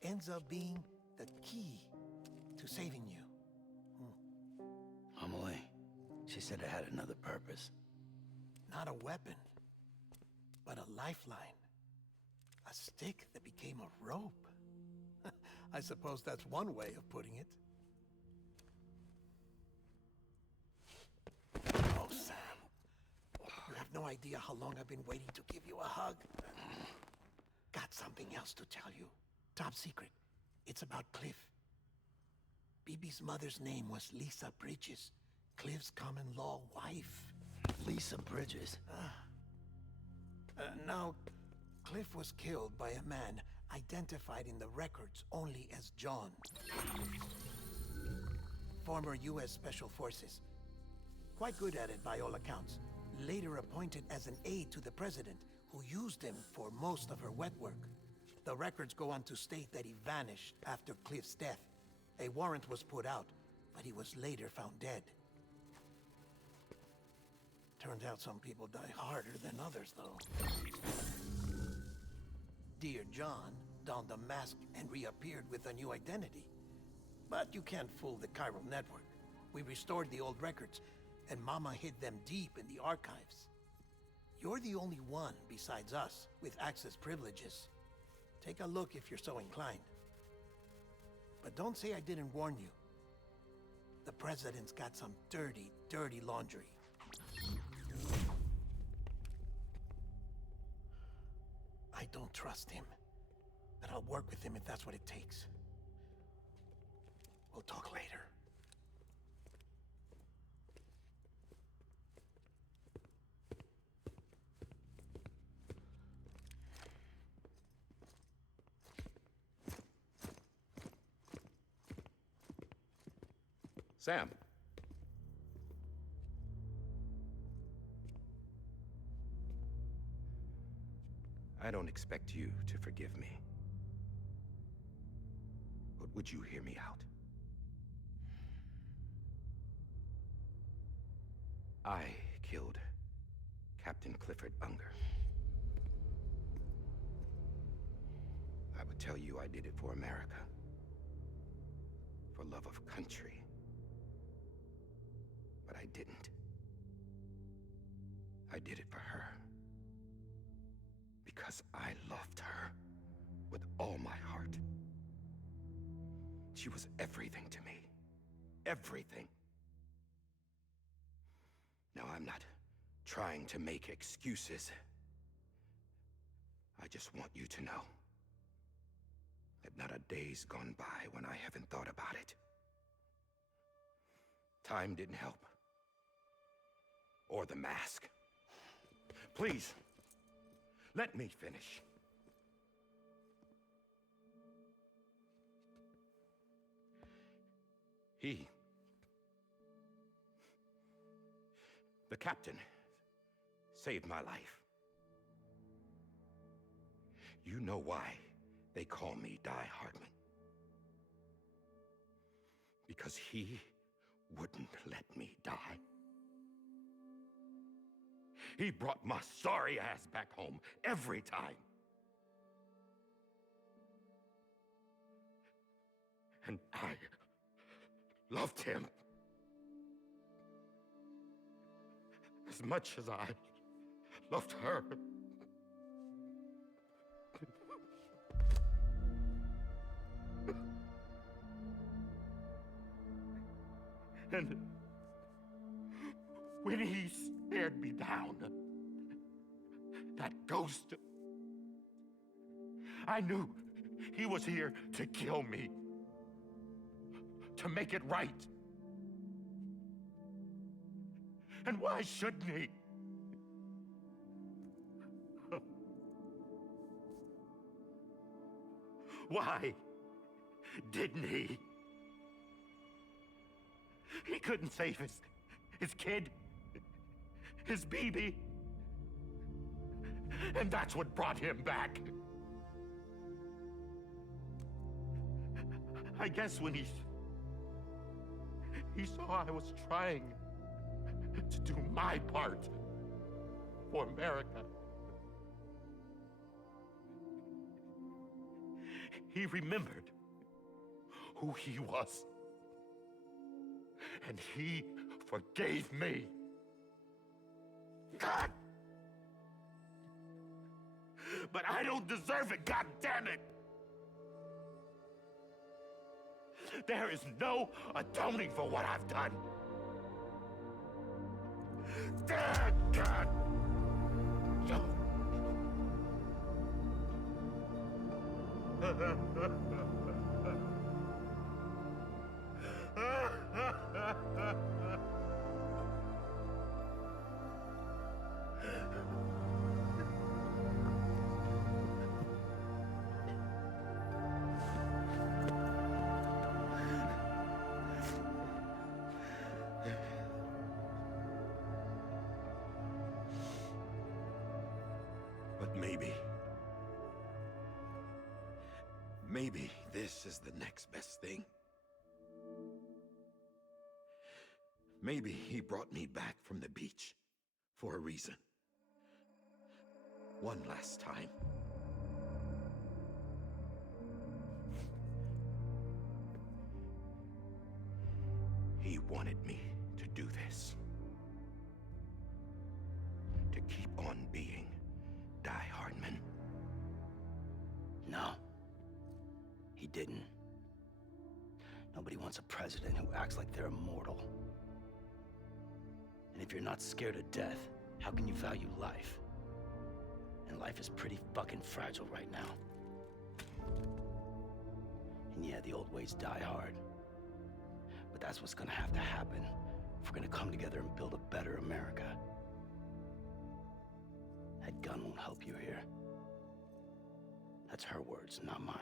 ends up being the key to saving you. Amelie, she said it had another purpose. Not a weapon, but a lifeline. A stick that became a rope. I suppose that's one way of putting it. Oh, Sam. You have no idea how long I've been waiting to give you a hug. Got something else to tell you. Top secret. It's about Cliff. BB's mother's name was Lisa Bridges, Cliff's common-law wife. Lisa Bridges? Now, Cliff was killed by a man identified in the records only as John. Former U.S. Special Forces. Quite good at it by all accounts. Later appointed as an aide to the president, who used him for most of her wet work. The records go on to state that he vanished after Cliff's death. A warrant was put out, but he was later found dead. Turns out some people die harder than others, though. Dear John donned a mask and reappeared with a new identity. But you can't fool the chiral network. We restored the old records, and Mama hid them deep in the archives. You're the only one, besides us, with access privileges. Take a look if you're so inclined. But don't say I didn't warn you. The President's got some dirty, dirty laundry. I don't trust him, but I'll work with him if that's what it takes. We'll talk later. Sam. I don't expect you to forgive me. But would you hear me out? I killed Captain Clifford Unger. I would tell you I did it for America. For love of country. But I didn't. I did it for her. Because I loved her with all my heart. She was everything to me. Everything. Now, I'm not trying to make excuses. I just want you to know that not a day's gone by when I haven't thought about it. Time didn't help. Or the mask. Please. Let me finish. The captain saved my life. You know why they call me Die-Hardman? Because he wouldn't let me die. He brought my sorry ass back home every time. And I loved him as much as I loved her. And when he stared me down, that ghost, I knew he was here to kill me, to make it right. And why shouldn't he? Why didn't he? He couldn't save his kid, his baby. And that's what brought him back. I guess when he saw I was trying to do my part for America, he remembered who he was. And he forgave me. God! But I don't deserve it, God damn it! There is no atoning for what I've done. God! But maybe this is the next best thing. Maybe he brought me back from the beach for a reason. One last time. He wanted me to do this. To keep on being Die-Hardman. No. He didn't. Nobody wants a president who acts like they're immortal. And if you're not scared of death, how can you value life? And life is pretty fucking fragile right now. And yeah, the old ways die hard. But that's what's gonna have to happen if we're gonna come together and build a better America. That gun won't help you here. That's her words, not mine.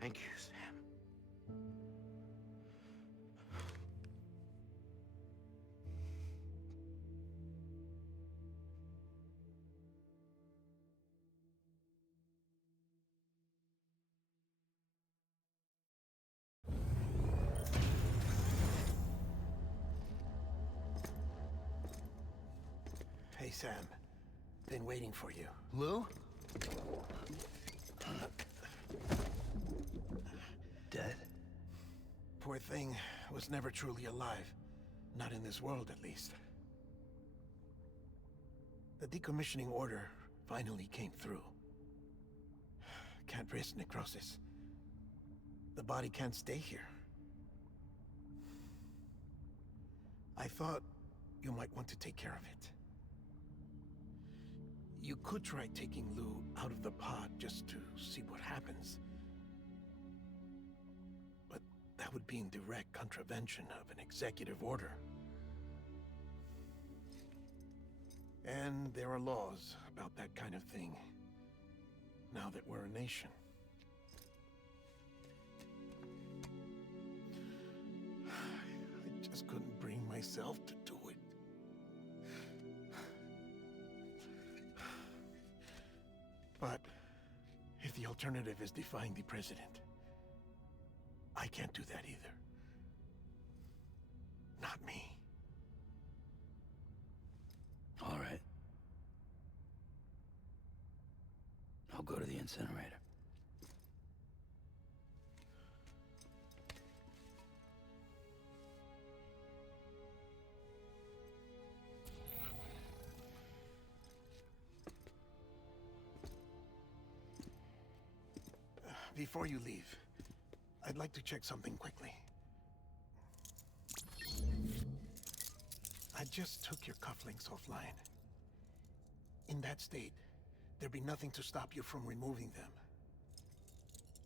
Thank you, Sam. Hey, Sam. Been waiting for you. Lou? Dead? Poor thing was never truly alive. Not in this world, at least. The decommissioning order finally came through. Can't risk necrosis. The body can't stay here. I thought you might want to take care of it. You could try taking Lou out of the pod just to see what happens. But that would be in direct contravention of an executive order. And there are laws about that kind of thing, now that we're a nation. just couldn't bring myself to do it. But if the alternative is defying the president, I can't do that either. Not me. All right. I'll go to the incinerator. Before you leave, I'd like to check something quickly. I just took your cufflinks offline. In that state, there'd be nothing to stop you from removing them.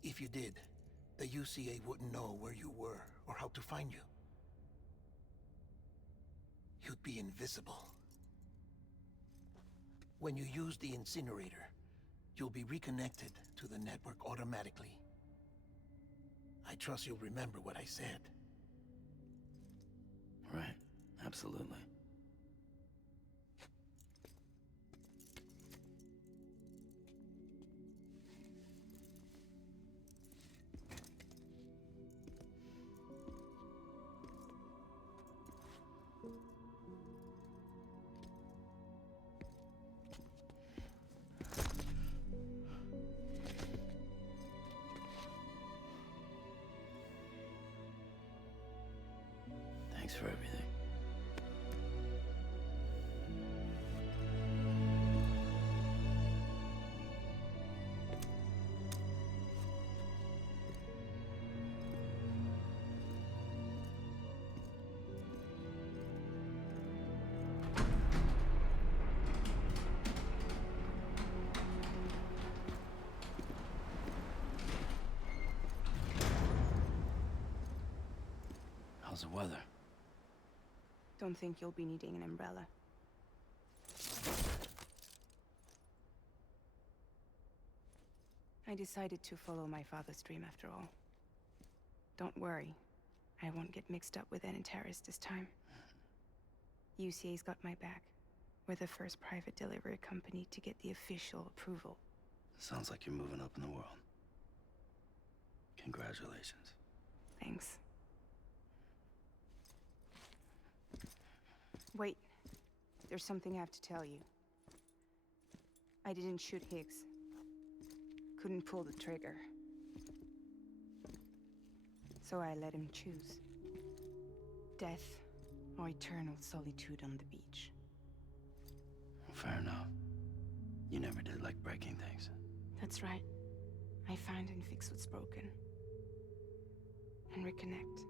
If you did, the UCA wouldn't know where you were or how to find you. You'd be invisible. When you use the incinerator, you'll be reconnected to the network automatically. I trust you'll remember what I said. Right, absolutely. Thanks for everything. How's the weather? Don't think you'll be needing an umbrella. I decided to follow my father's dream after all. Don't worry, I won't get mixed up with any terrorists this time. UCA's got my back. We're the first private delivery company to get the official approval. Sounds like you're moving up in the world. Congratulations. Thanks. Wait, there's something I have to tell you. I didn't shoot Higgs. Couldn't pull the trigger. So I let him choose. Death or eternal solitude on the beach. Fair enough. You never did like breaking things. That's right. I find and fix what's broken. And reconnect.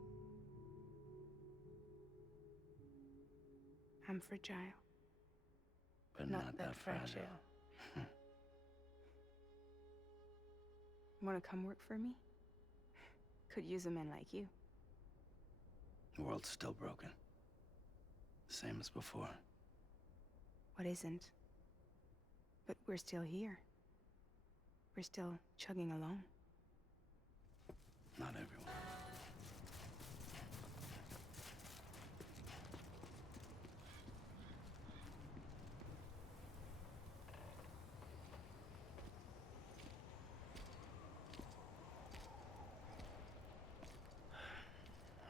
I'm fragile. But not that fragile. Wanna come work for me? Could use a man like you. The world's still broken. The same as before. What isn't? But we're still here. We're still chugging along. Not everyone.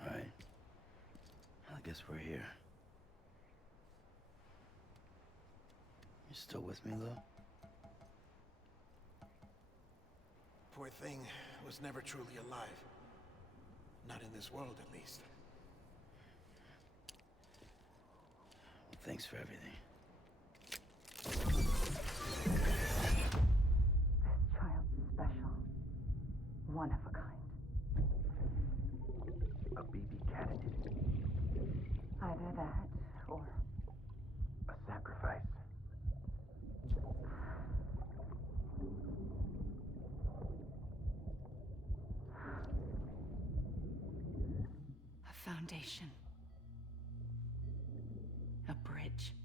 All right. I guess we're here. You still with me, Lou? Poor thing was never truly alive. Not in this world, at least. Well, thanks for everything. Child's special. One of a kind. A baby candidate. Either that, or A sacrifice. A foundation. A bridge.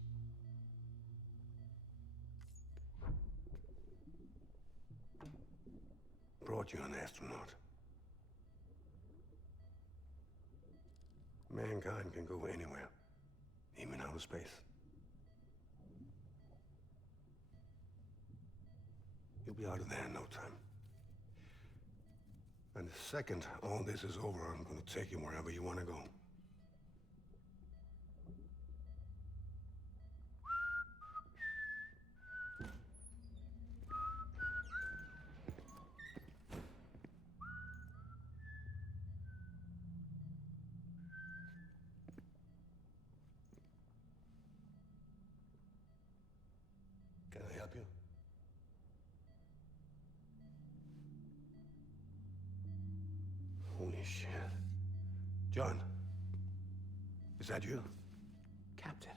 Brought you an astronaut. Mankind can go anywhere, even outer space. You'll be out of there in no time. And the second all this is over, I'm gonna take you wherever you want to go. Can I help you? Holy shit. John, is that you? Captain,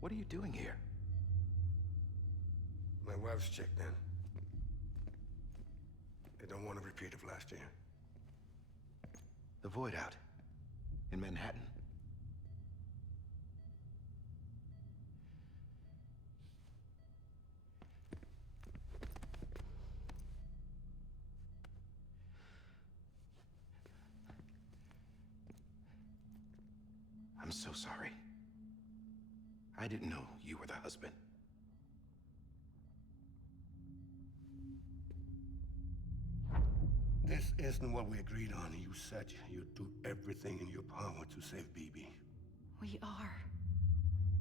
what are you doing here? My wife's checked in. They don't want a repeat of last year. The Void Out in Manhattan. I'm so sorry. I didn't know you were the husband. This isn't what we agreed on. You said you'd do everything in your power to save BB. We are.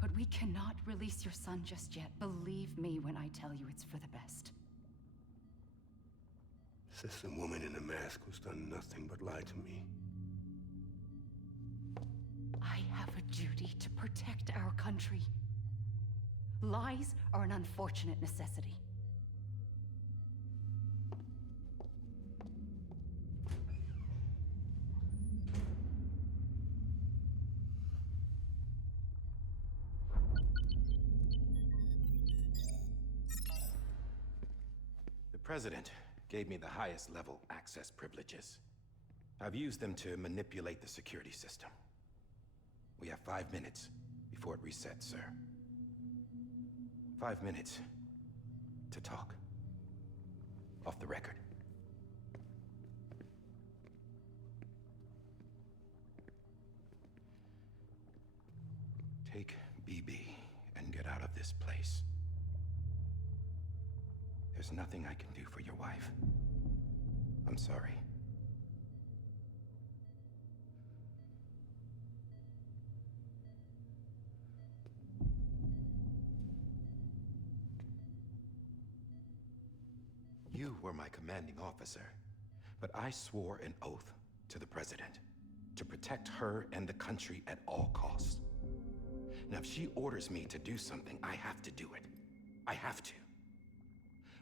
But we cannot release your son just yet. Believe me when I tell you it's for the best. This is a woman in a mask who's done nothing but lie to me. I have a duty to protect our country. Lies are an unfortunate necessity. The President gave me the highest level access privileges. I've used them to manipulate the security system. We have 5 minutes before it resets, sir. 5 minutes to talk. Off the record. Take BB and get out of this place. There's nothing I can do for your wife. I'm sorry. You were my commanding officer, but I swore an oath to the President to protect her and the country at all costs. Now, if she orders me to do something, I have to do it. I have to.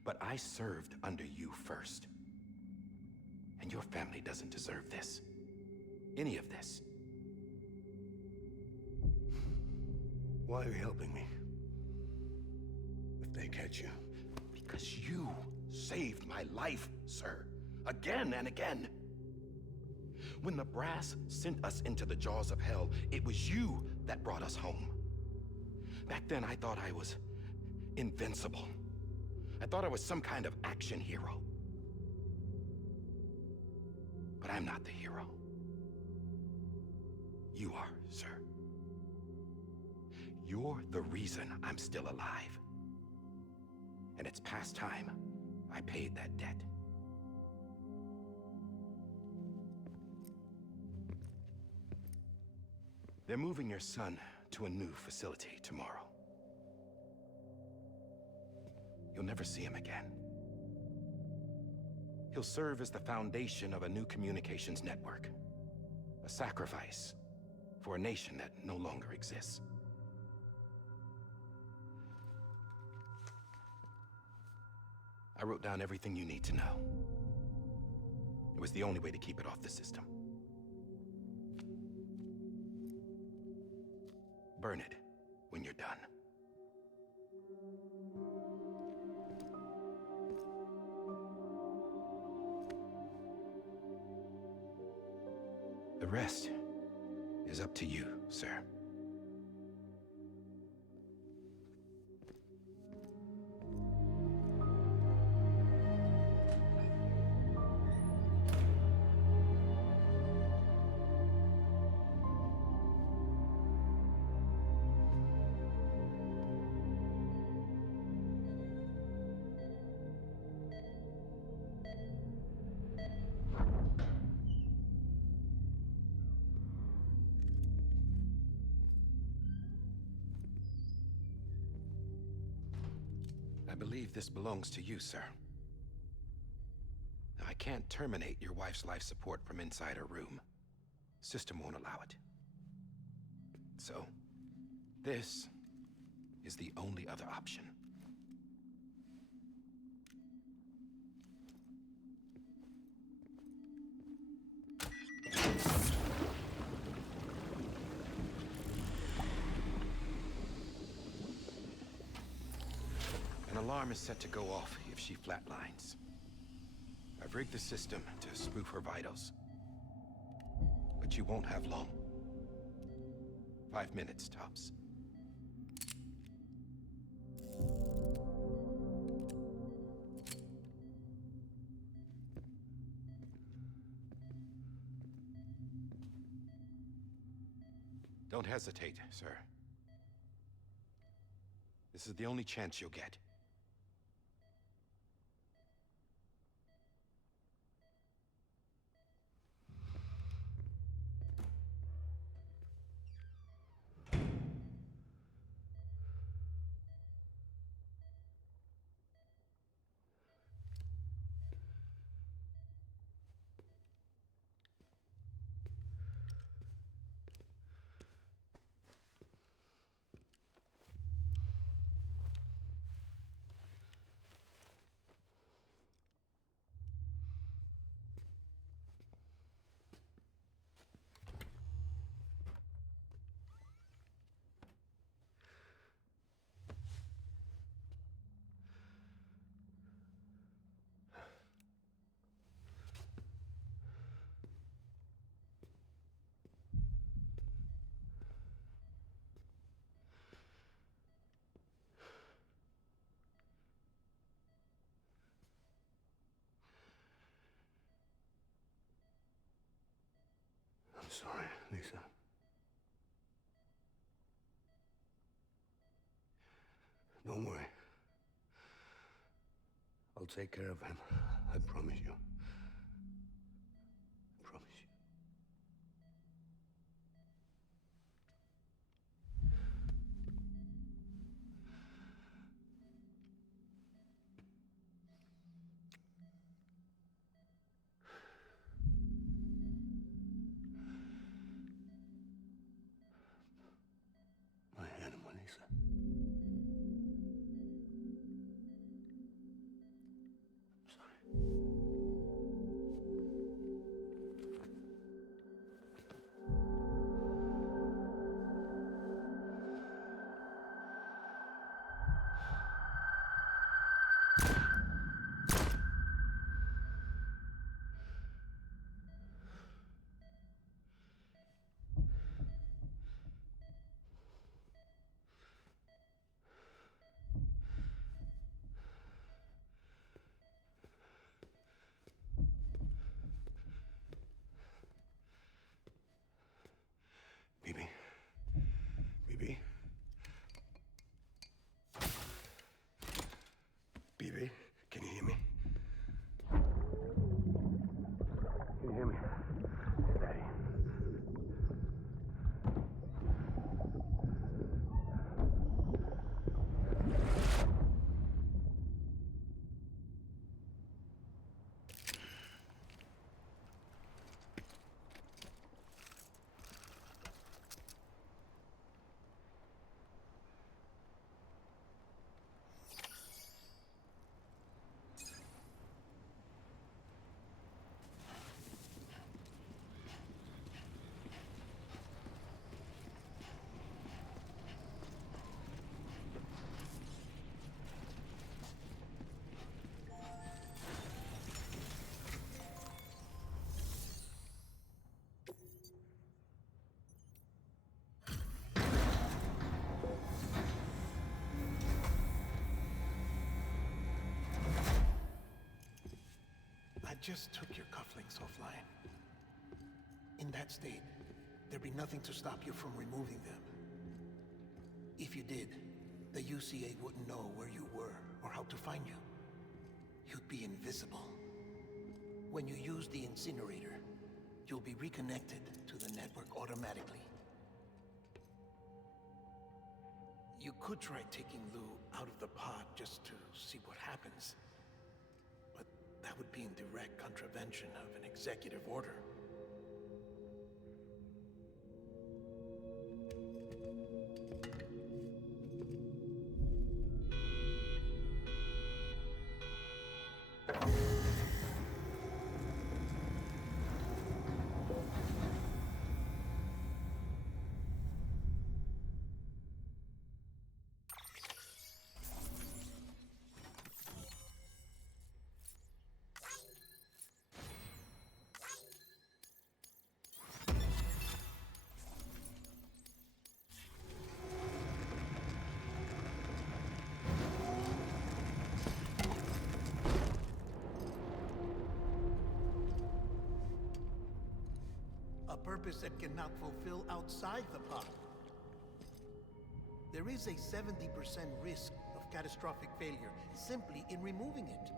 But I served under you first. And your family doesn't deserve this. Any of this. Why are you helping me? If they catch you. Because you saved my life, sir. Again and again. When the brass sent us into the jaws of hell, it was you that brought us home. Back then, I thought I was invincible. I thought I was some kind of action hero. But I'm not the hero. You are, sir. You're the reason I'm still alive. And it's past time I paid that debt. They're moving your son to a new facility tomorrow. You'll never see him again. He'll serve as the foundation of a new communications network. A sacrifice for a nation that no longer exists. I wrote down everything you need to know. It was the only way to keep it off the system. Burn it when you're done. The rest is up to you, sir. I believe this belongs to you, sir. I can't terminate your wife's life support from inside her room. System won't allow it. So, this is the only other option. An alarm is set to go off if she flatlines. I've rigged the system to spoof her vitals. But you won't have long. 5 minutes, tops. Don't hesitate, sir. This is the only chance you'll get. I'm sorry, Lisa. Don't worry. I'll take care of him. I promise you. I promise you. My animal, Lisa. Bibi? Bibi? Bibi, can you hear me? Can you hear me? It's Daddy. I just took your cufflinks offline. In that state, there'd be nothing to stop you from removing them. If you did, the UCA wouldn't know where you were or how to find you. You'd be invisible. When you use the incinerator, you'll be reconnected to the network automatically. You could try taking Lou out of the pod just to see what happens. But that would be in direct contravention of an executive order. A purpose that cannot fulfill outside the pod. There is a 70% risk of catastrophic failure simply in removing it.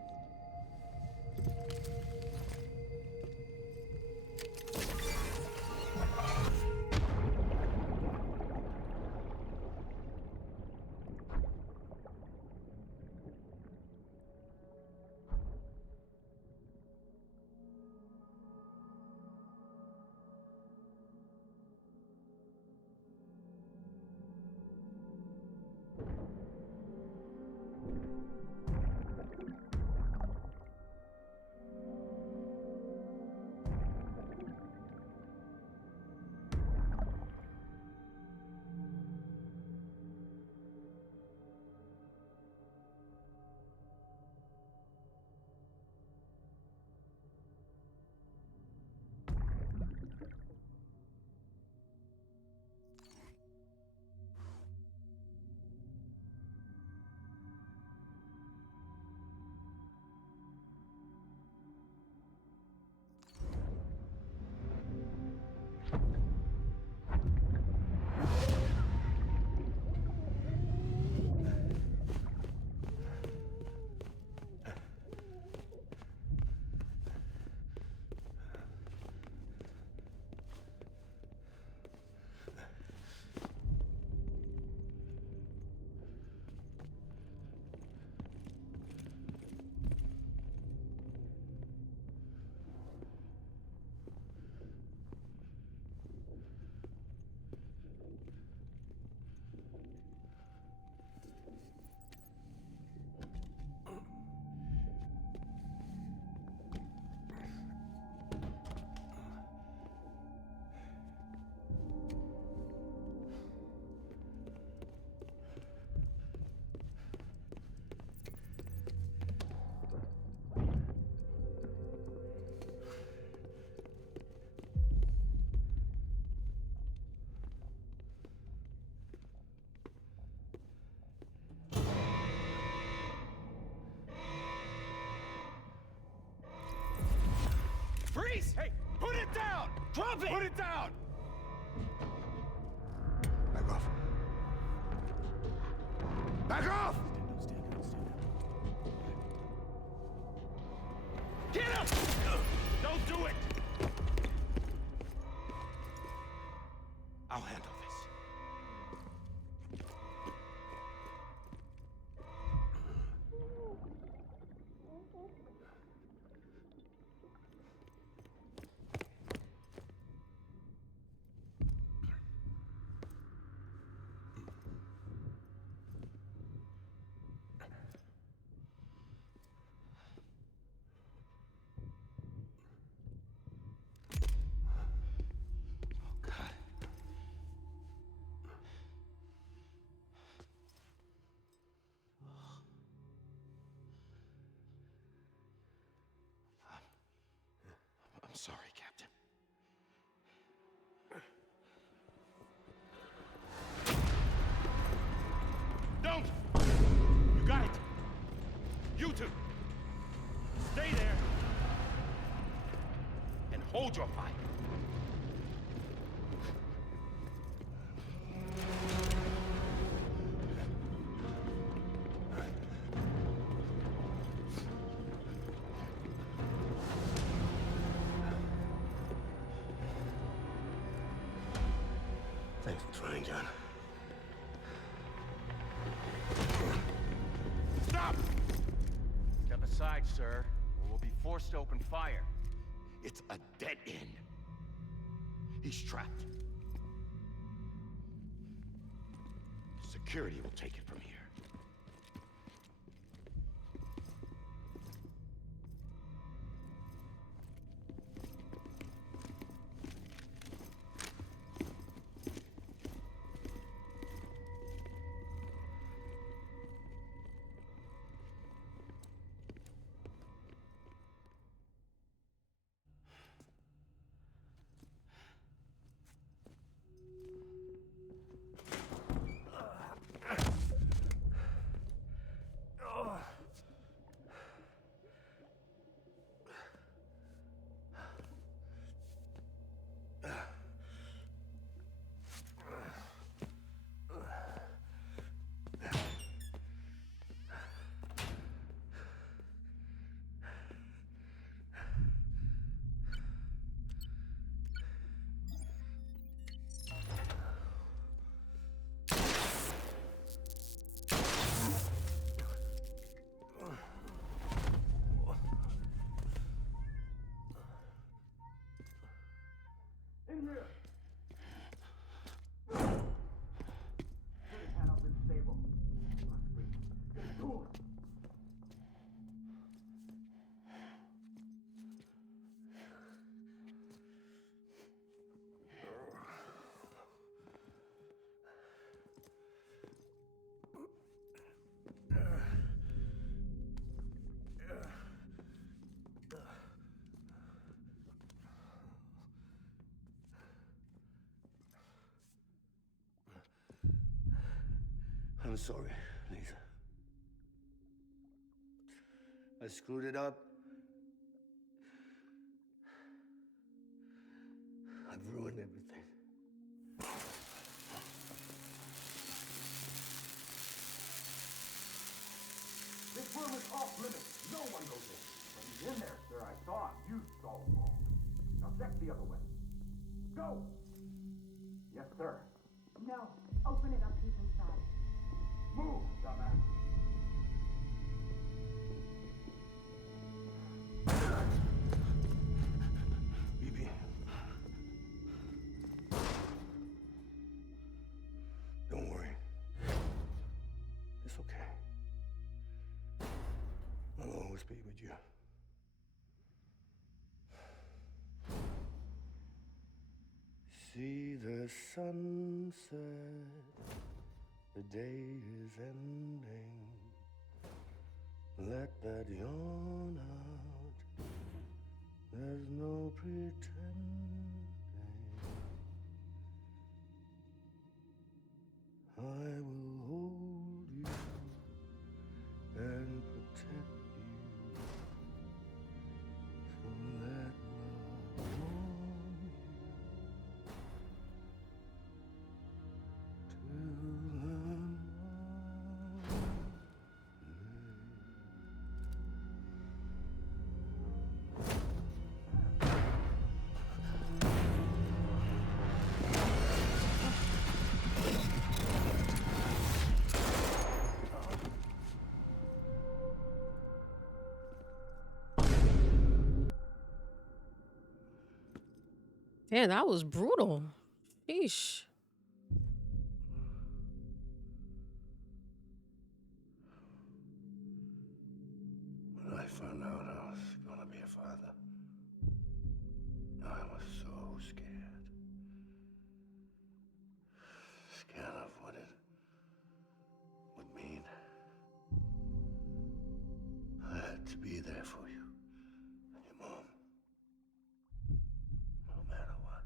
Freeze! Hey, put it down! Drop it! Put it down! Back off. Back off! Get him! Don't do it! I'll handle this. I'm sorry, Captain. Don't! You got it! You two! Stay there! And hold your fire! Thanks for trying, John. Stop! Step aside, sir, or we'll be forced to open fire. It's a dead end. He's trapped. Security will take it from here. In here! Get his hand up and stable. Get to him! I'm sorry, Lisa. I screwed it up. I've ruined everything. This room is off limits. No one goes in. But he's in there, sir. I saw him. You saw him all. Now check the other way. Go! Yes, sir. No. Open it up. He's inside. Move, dumbass. BB. Don't worry. It's okay. I'll always be with you. See the sunset. The day is ending. Let that yawn out. There's no pretending. I will hold you and protect you. So let love warm you till the morning. Damn, that was brutal. Sheesh. When I found out I was gonna be a father, I was so scared. Scared of what it would mean. I had to be there for you and your mom, no matter what.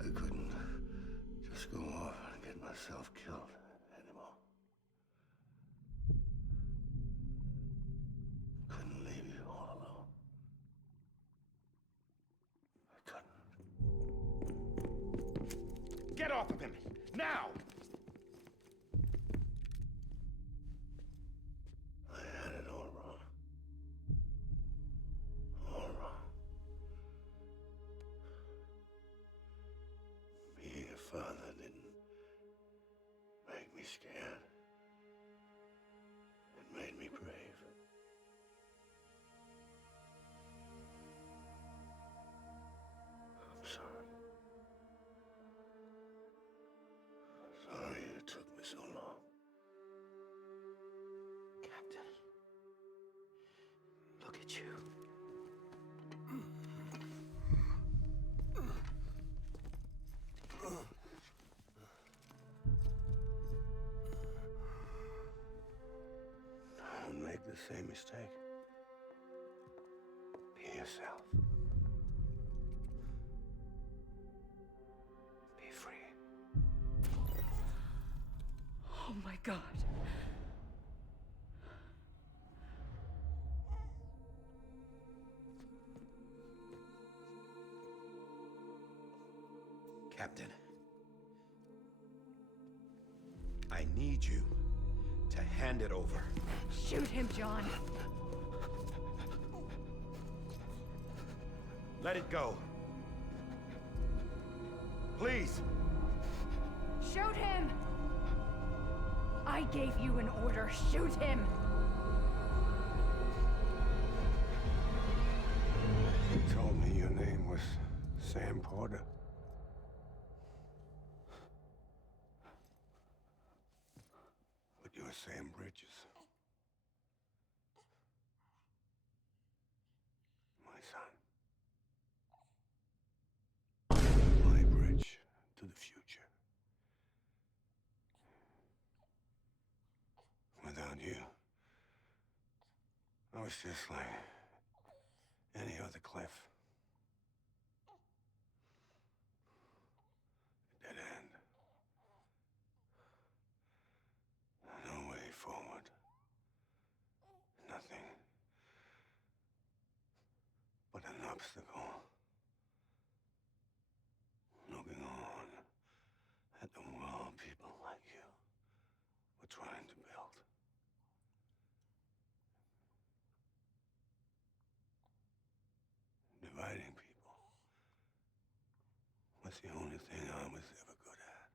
I couldn't just go off and get myself killed anymore. Couldn't leave you all alone. I couldn't. Get off of him! Now! I had it all wrong. All wrong. Being a father didn't scared. It made me brave. I'm sorry. Sorry it took me so long. Captain, look at you. Don't make the same mistake. Be yourself. Be free. Oh my God. Captain, I need you to hand it over. Shoot him, John. Let it go. Please. Shoot him! I gave you an order. Shoot him! You told me your name was Sam Porter. But you're Sam Bridges. My son. My bridge to the future. Without you, I was just like any other Cliff. A dead end. No way forward. Nothing but an obstacle. Looking on at the world people like you were trying to build. Dividing people was the only thing I was ever good at.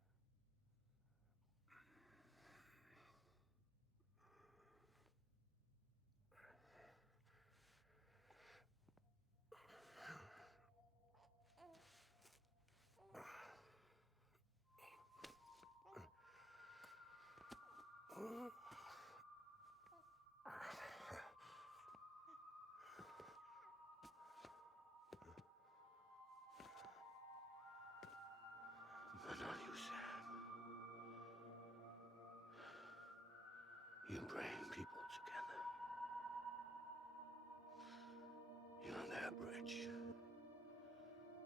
But not you, Sam. You bring people together. You're their bridge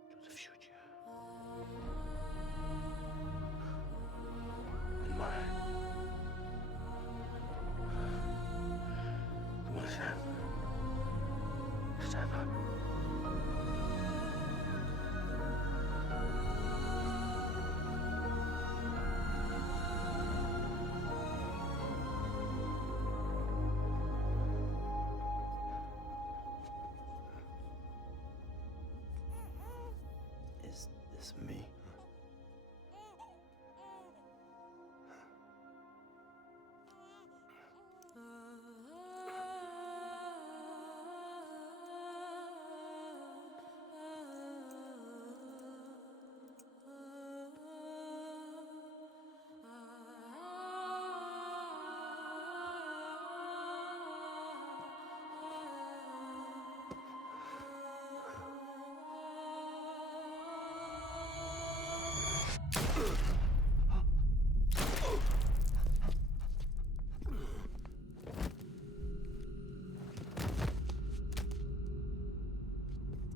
to the future. And mine. Come on, Sam. Stand up. Is this me?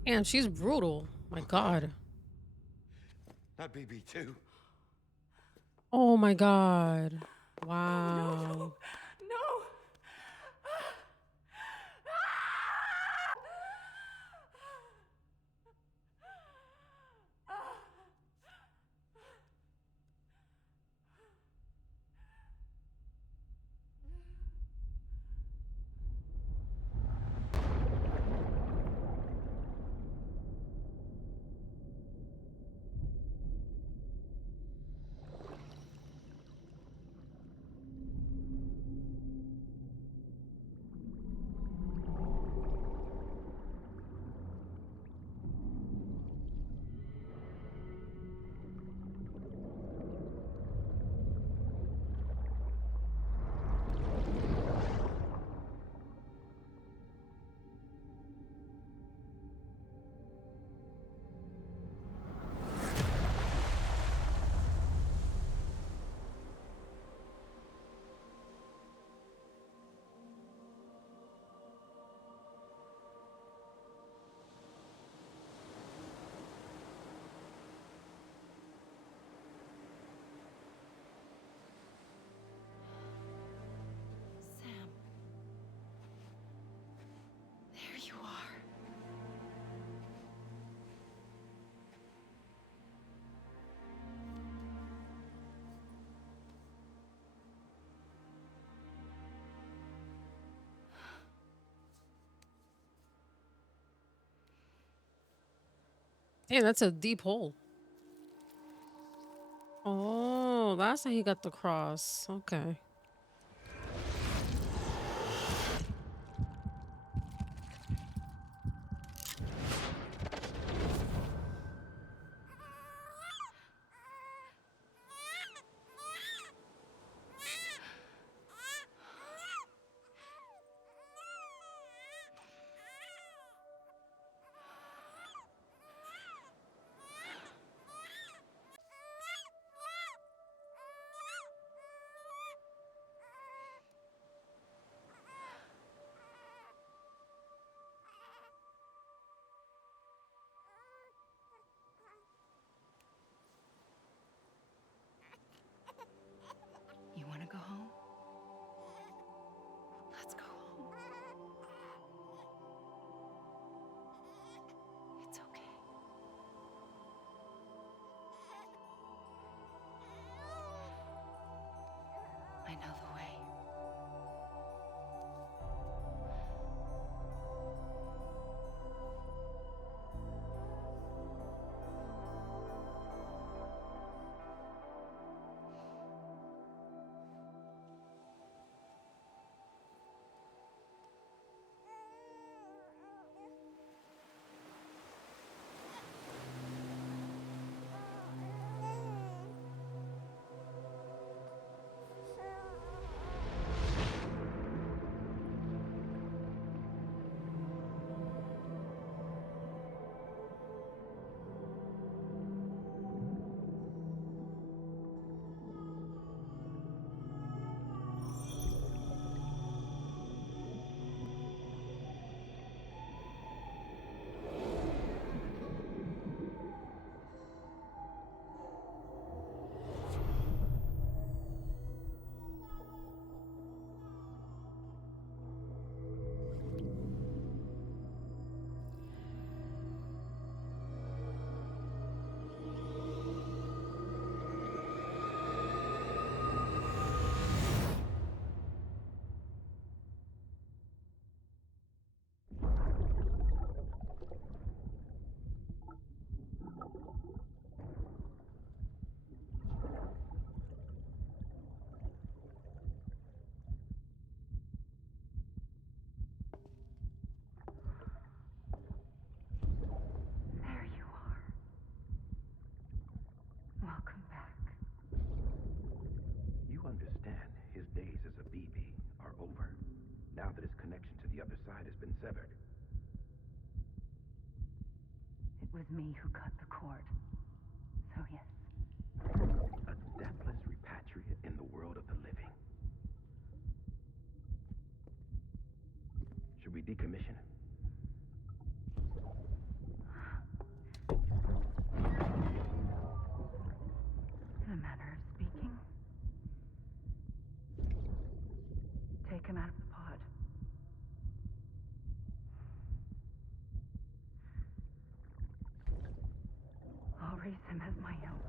Damn, she's brutal. My God. Not BB2. Oh my God. Wow. No! Damn, that's a deep hole. Oh, that's how he got the cross. Okay. You want to go home? Let's go home. It's okay. I know the way. There you are. Welcome back. You understand his days as a BB are over, now that his connection to the other side has been severed. It was me who cut the cord. So yes. A deathless repatriate in the world of the living. Should we decommission him? In a manner of speaking. Take him out of the pod. I'll raise him as my own.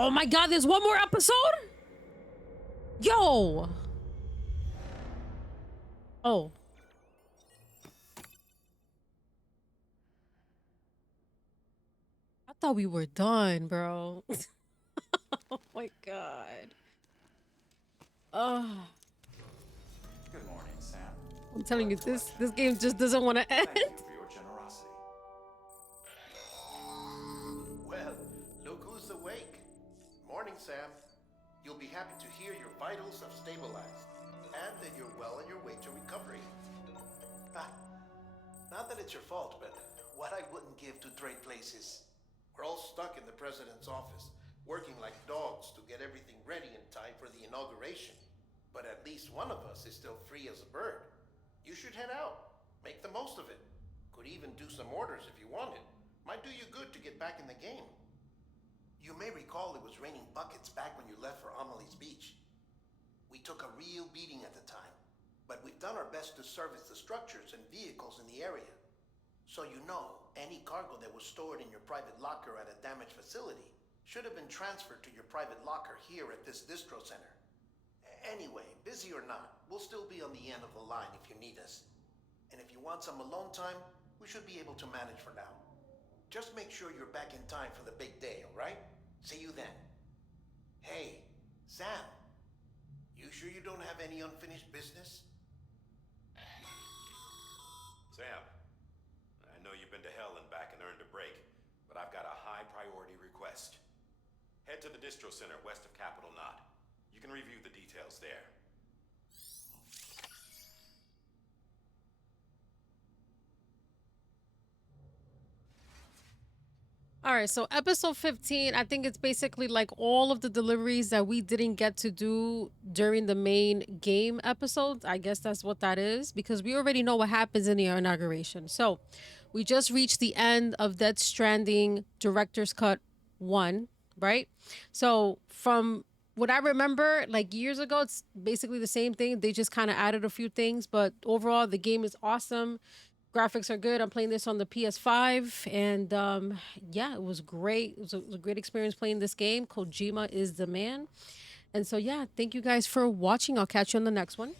Oh my god, there's one more episode? Yo! Oh. I thought we were done, bro. Oh my god. Oh. Good morning, Sam. I'm telling you, this game just doesn't want to end. Thank you for your generosity. Well, look who's awake. Morning, Sam. You'll be happy to hear your vitals have stabilized, and that you're well on your way to recovery. Ah, not that it's your fault, but what I wouldn't give to trade places. We're all stuck in the president's office, working like dogs to get everything ready in time for the inauguration. But at least one of us is still free as a bird. You should head out. Make the most of it. Could even do some orders if you wanted. Might do you good to get back in the game. You may recall it was raining buckets back when you left for Amelie's beach. We took a real beating at the time, but we've done our best to service the structures and vehicles in the area. So you know, any cargo that was stored in your private locker at a damaged facility should have been transferred to your private locker here at this distro center. Anyway, busy or not, we'll still be on the end of the line if you need us. And if you want some alone time, we should be able to manage for now. Just make sure you're back in time for the big day, all right? See you then. Hey, Sam, you sure you don't have any unfinished business? Sam, I know you've been to hell and back and earned a break, but I've got a high priority request. Head to the distro center west of Capitol Knot. You can review the details there. All right, so episode 15, I think it's basically like all of the deliveries that we didn't get to do during the main game episodes. I guess that's what that is, because we already know what happens in the inauguration. So we just reached the end of Death Stranding Director's Cut 1, right? So from what I remember, like years ago, it's basically the same thing. They just kind of added a few things, but overall, the game is awesome. Graphics are good. I'm playing this on the PS5, and yeah, it was great. It was a great experience playing this game. Kojima is the man. And so, yeah, thank you guys for watching. I'll catch you on the next one.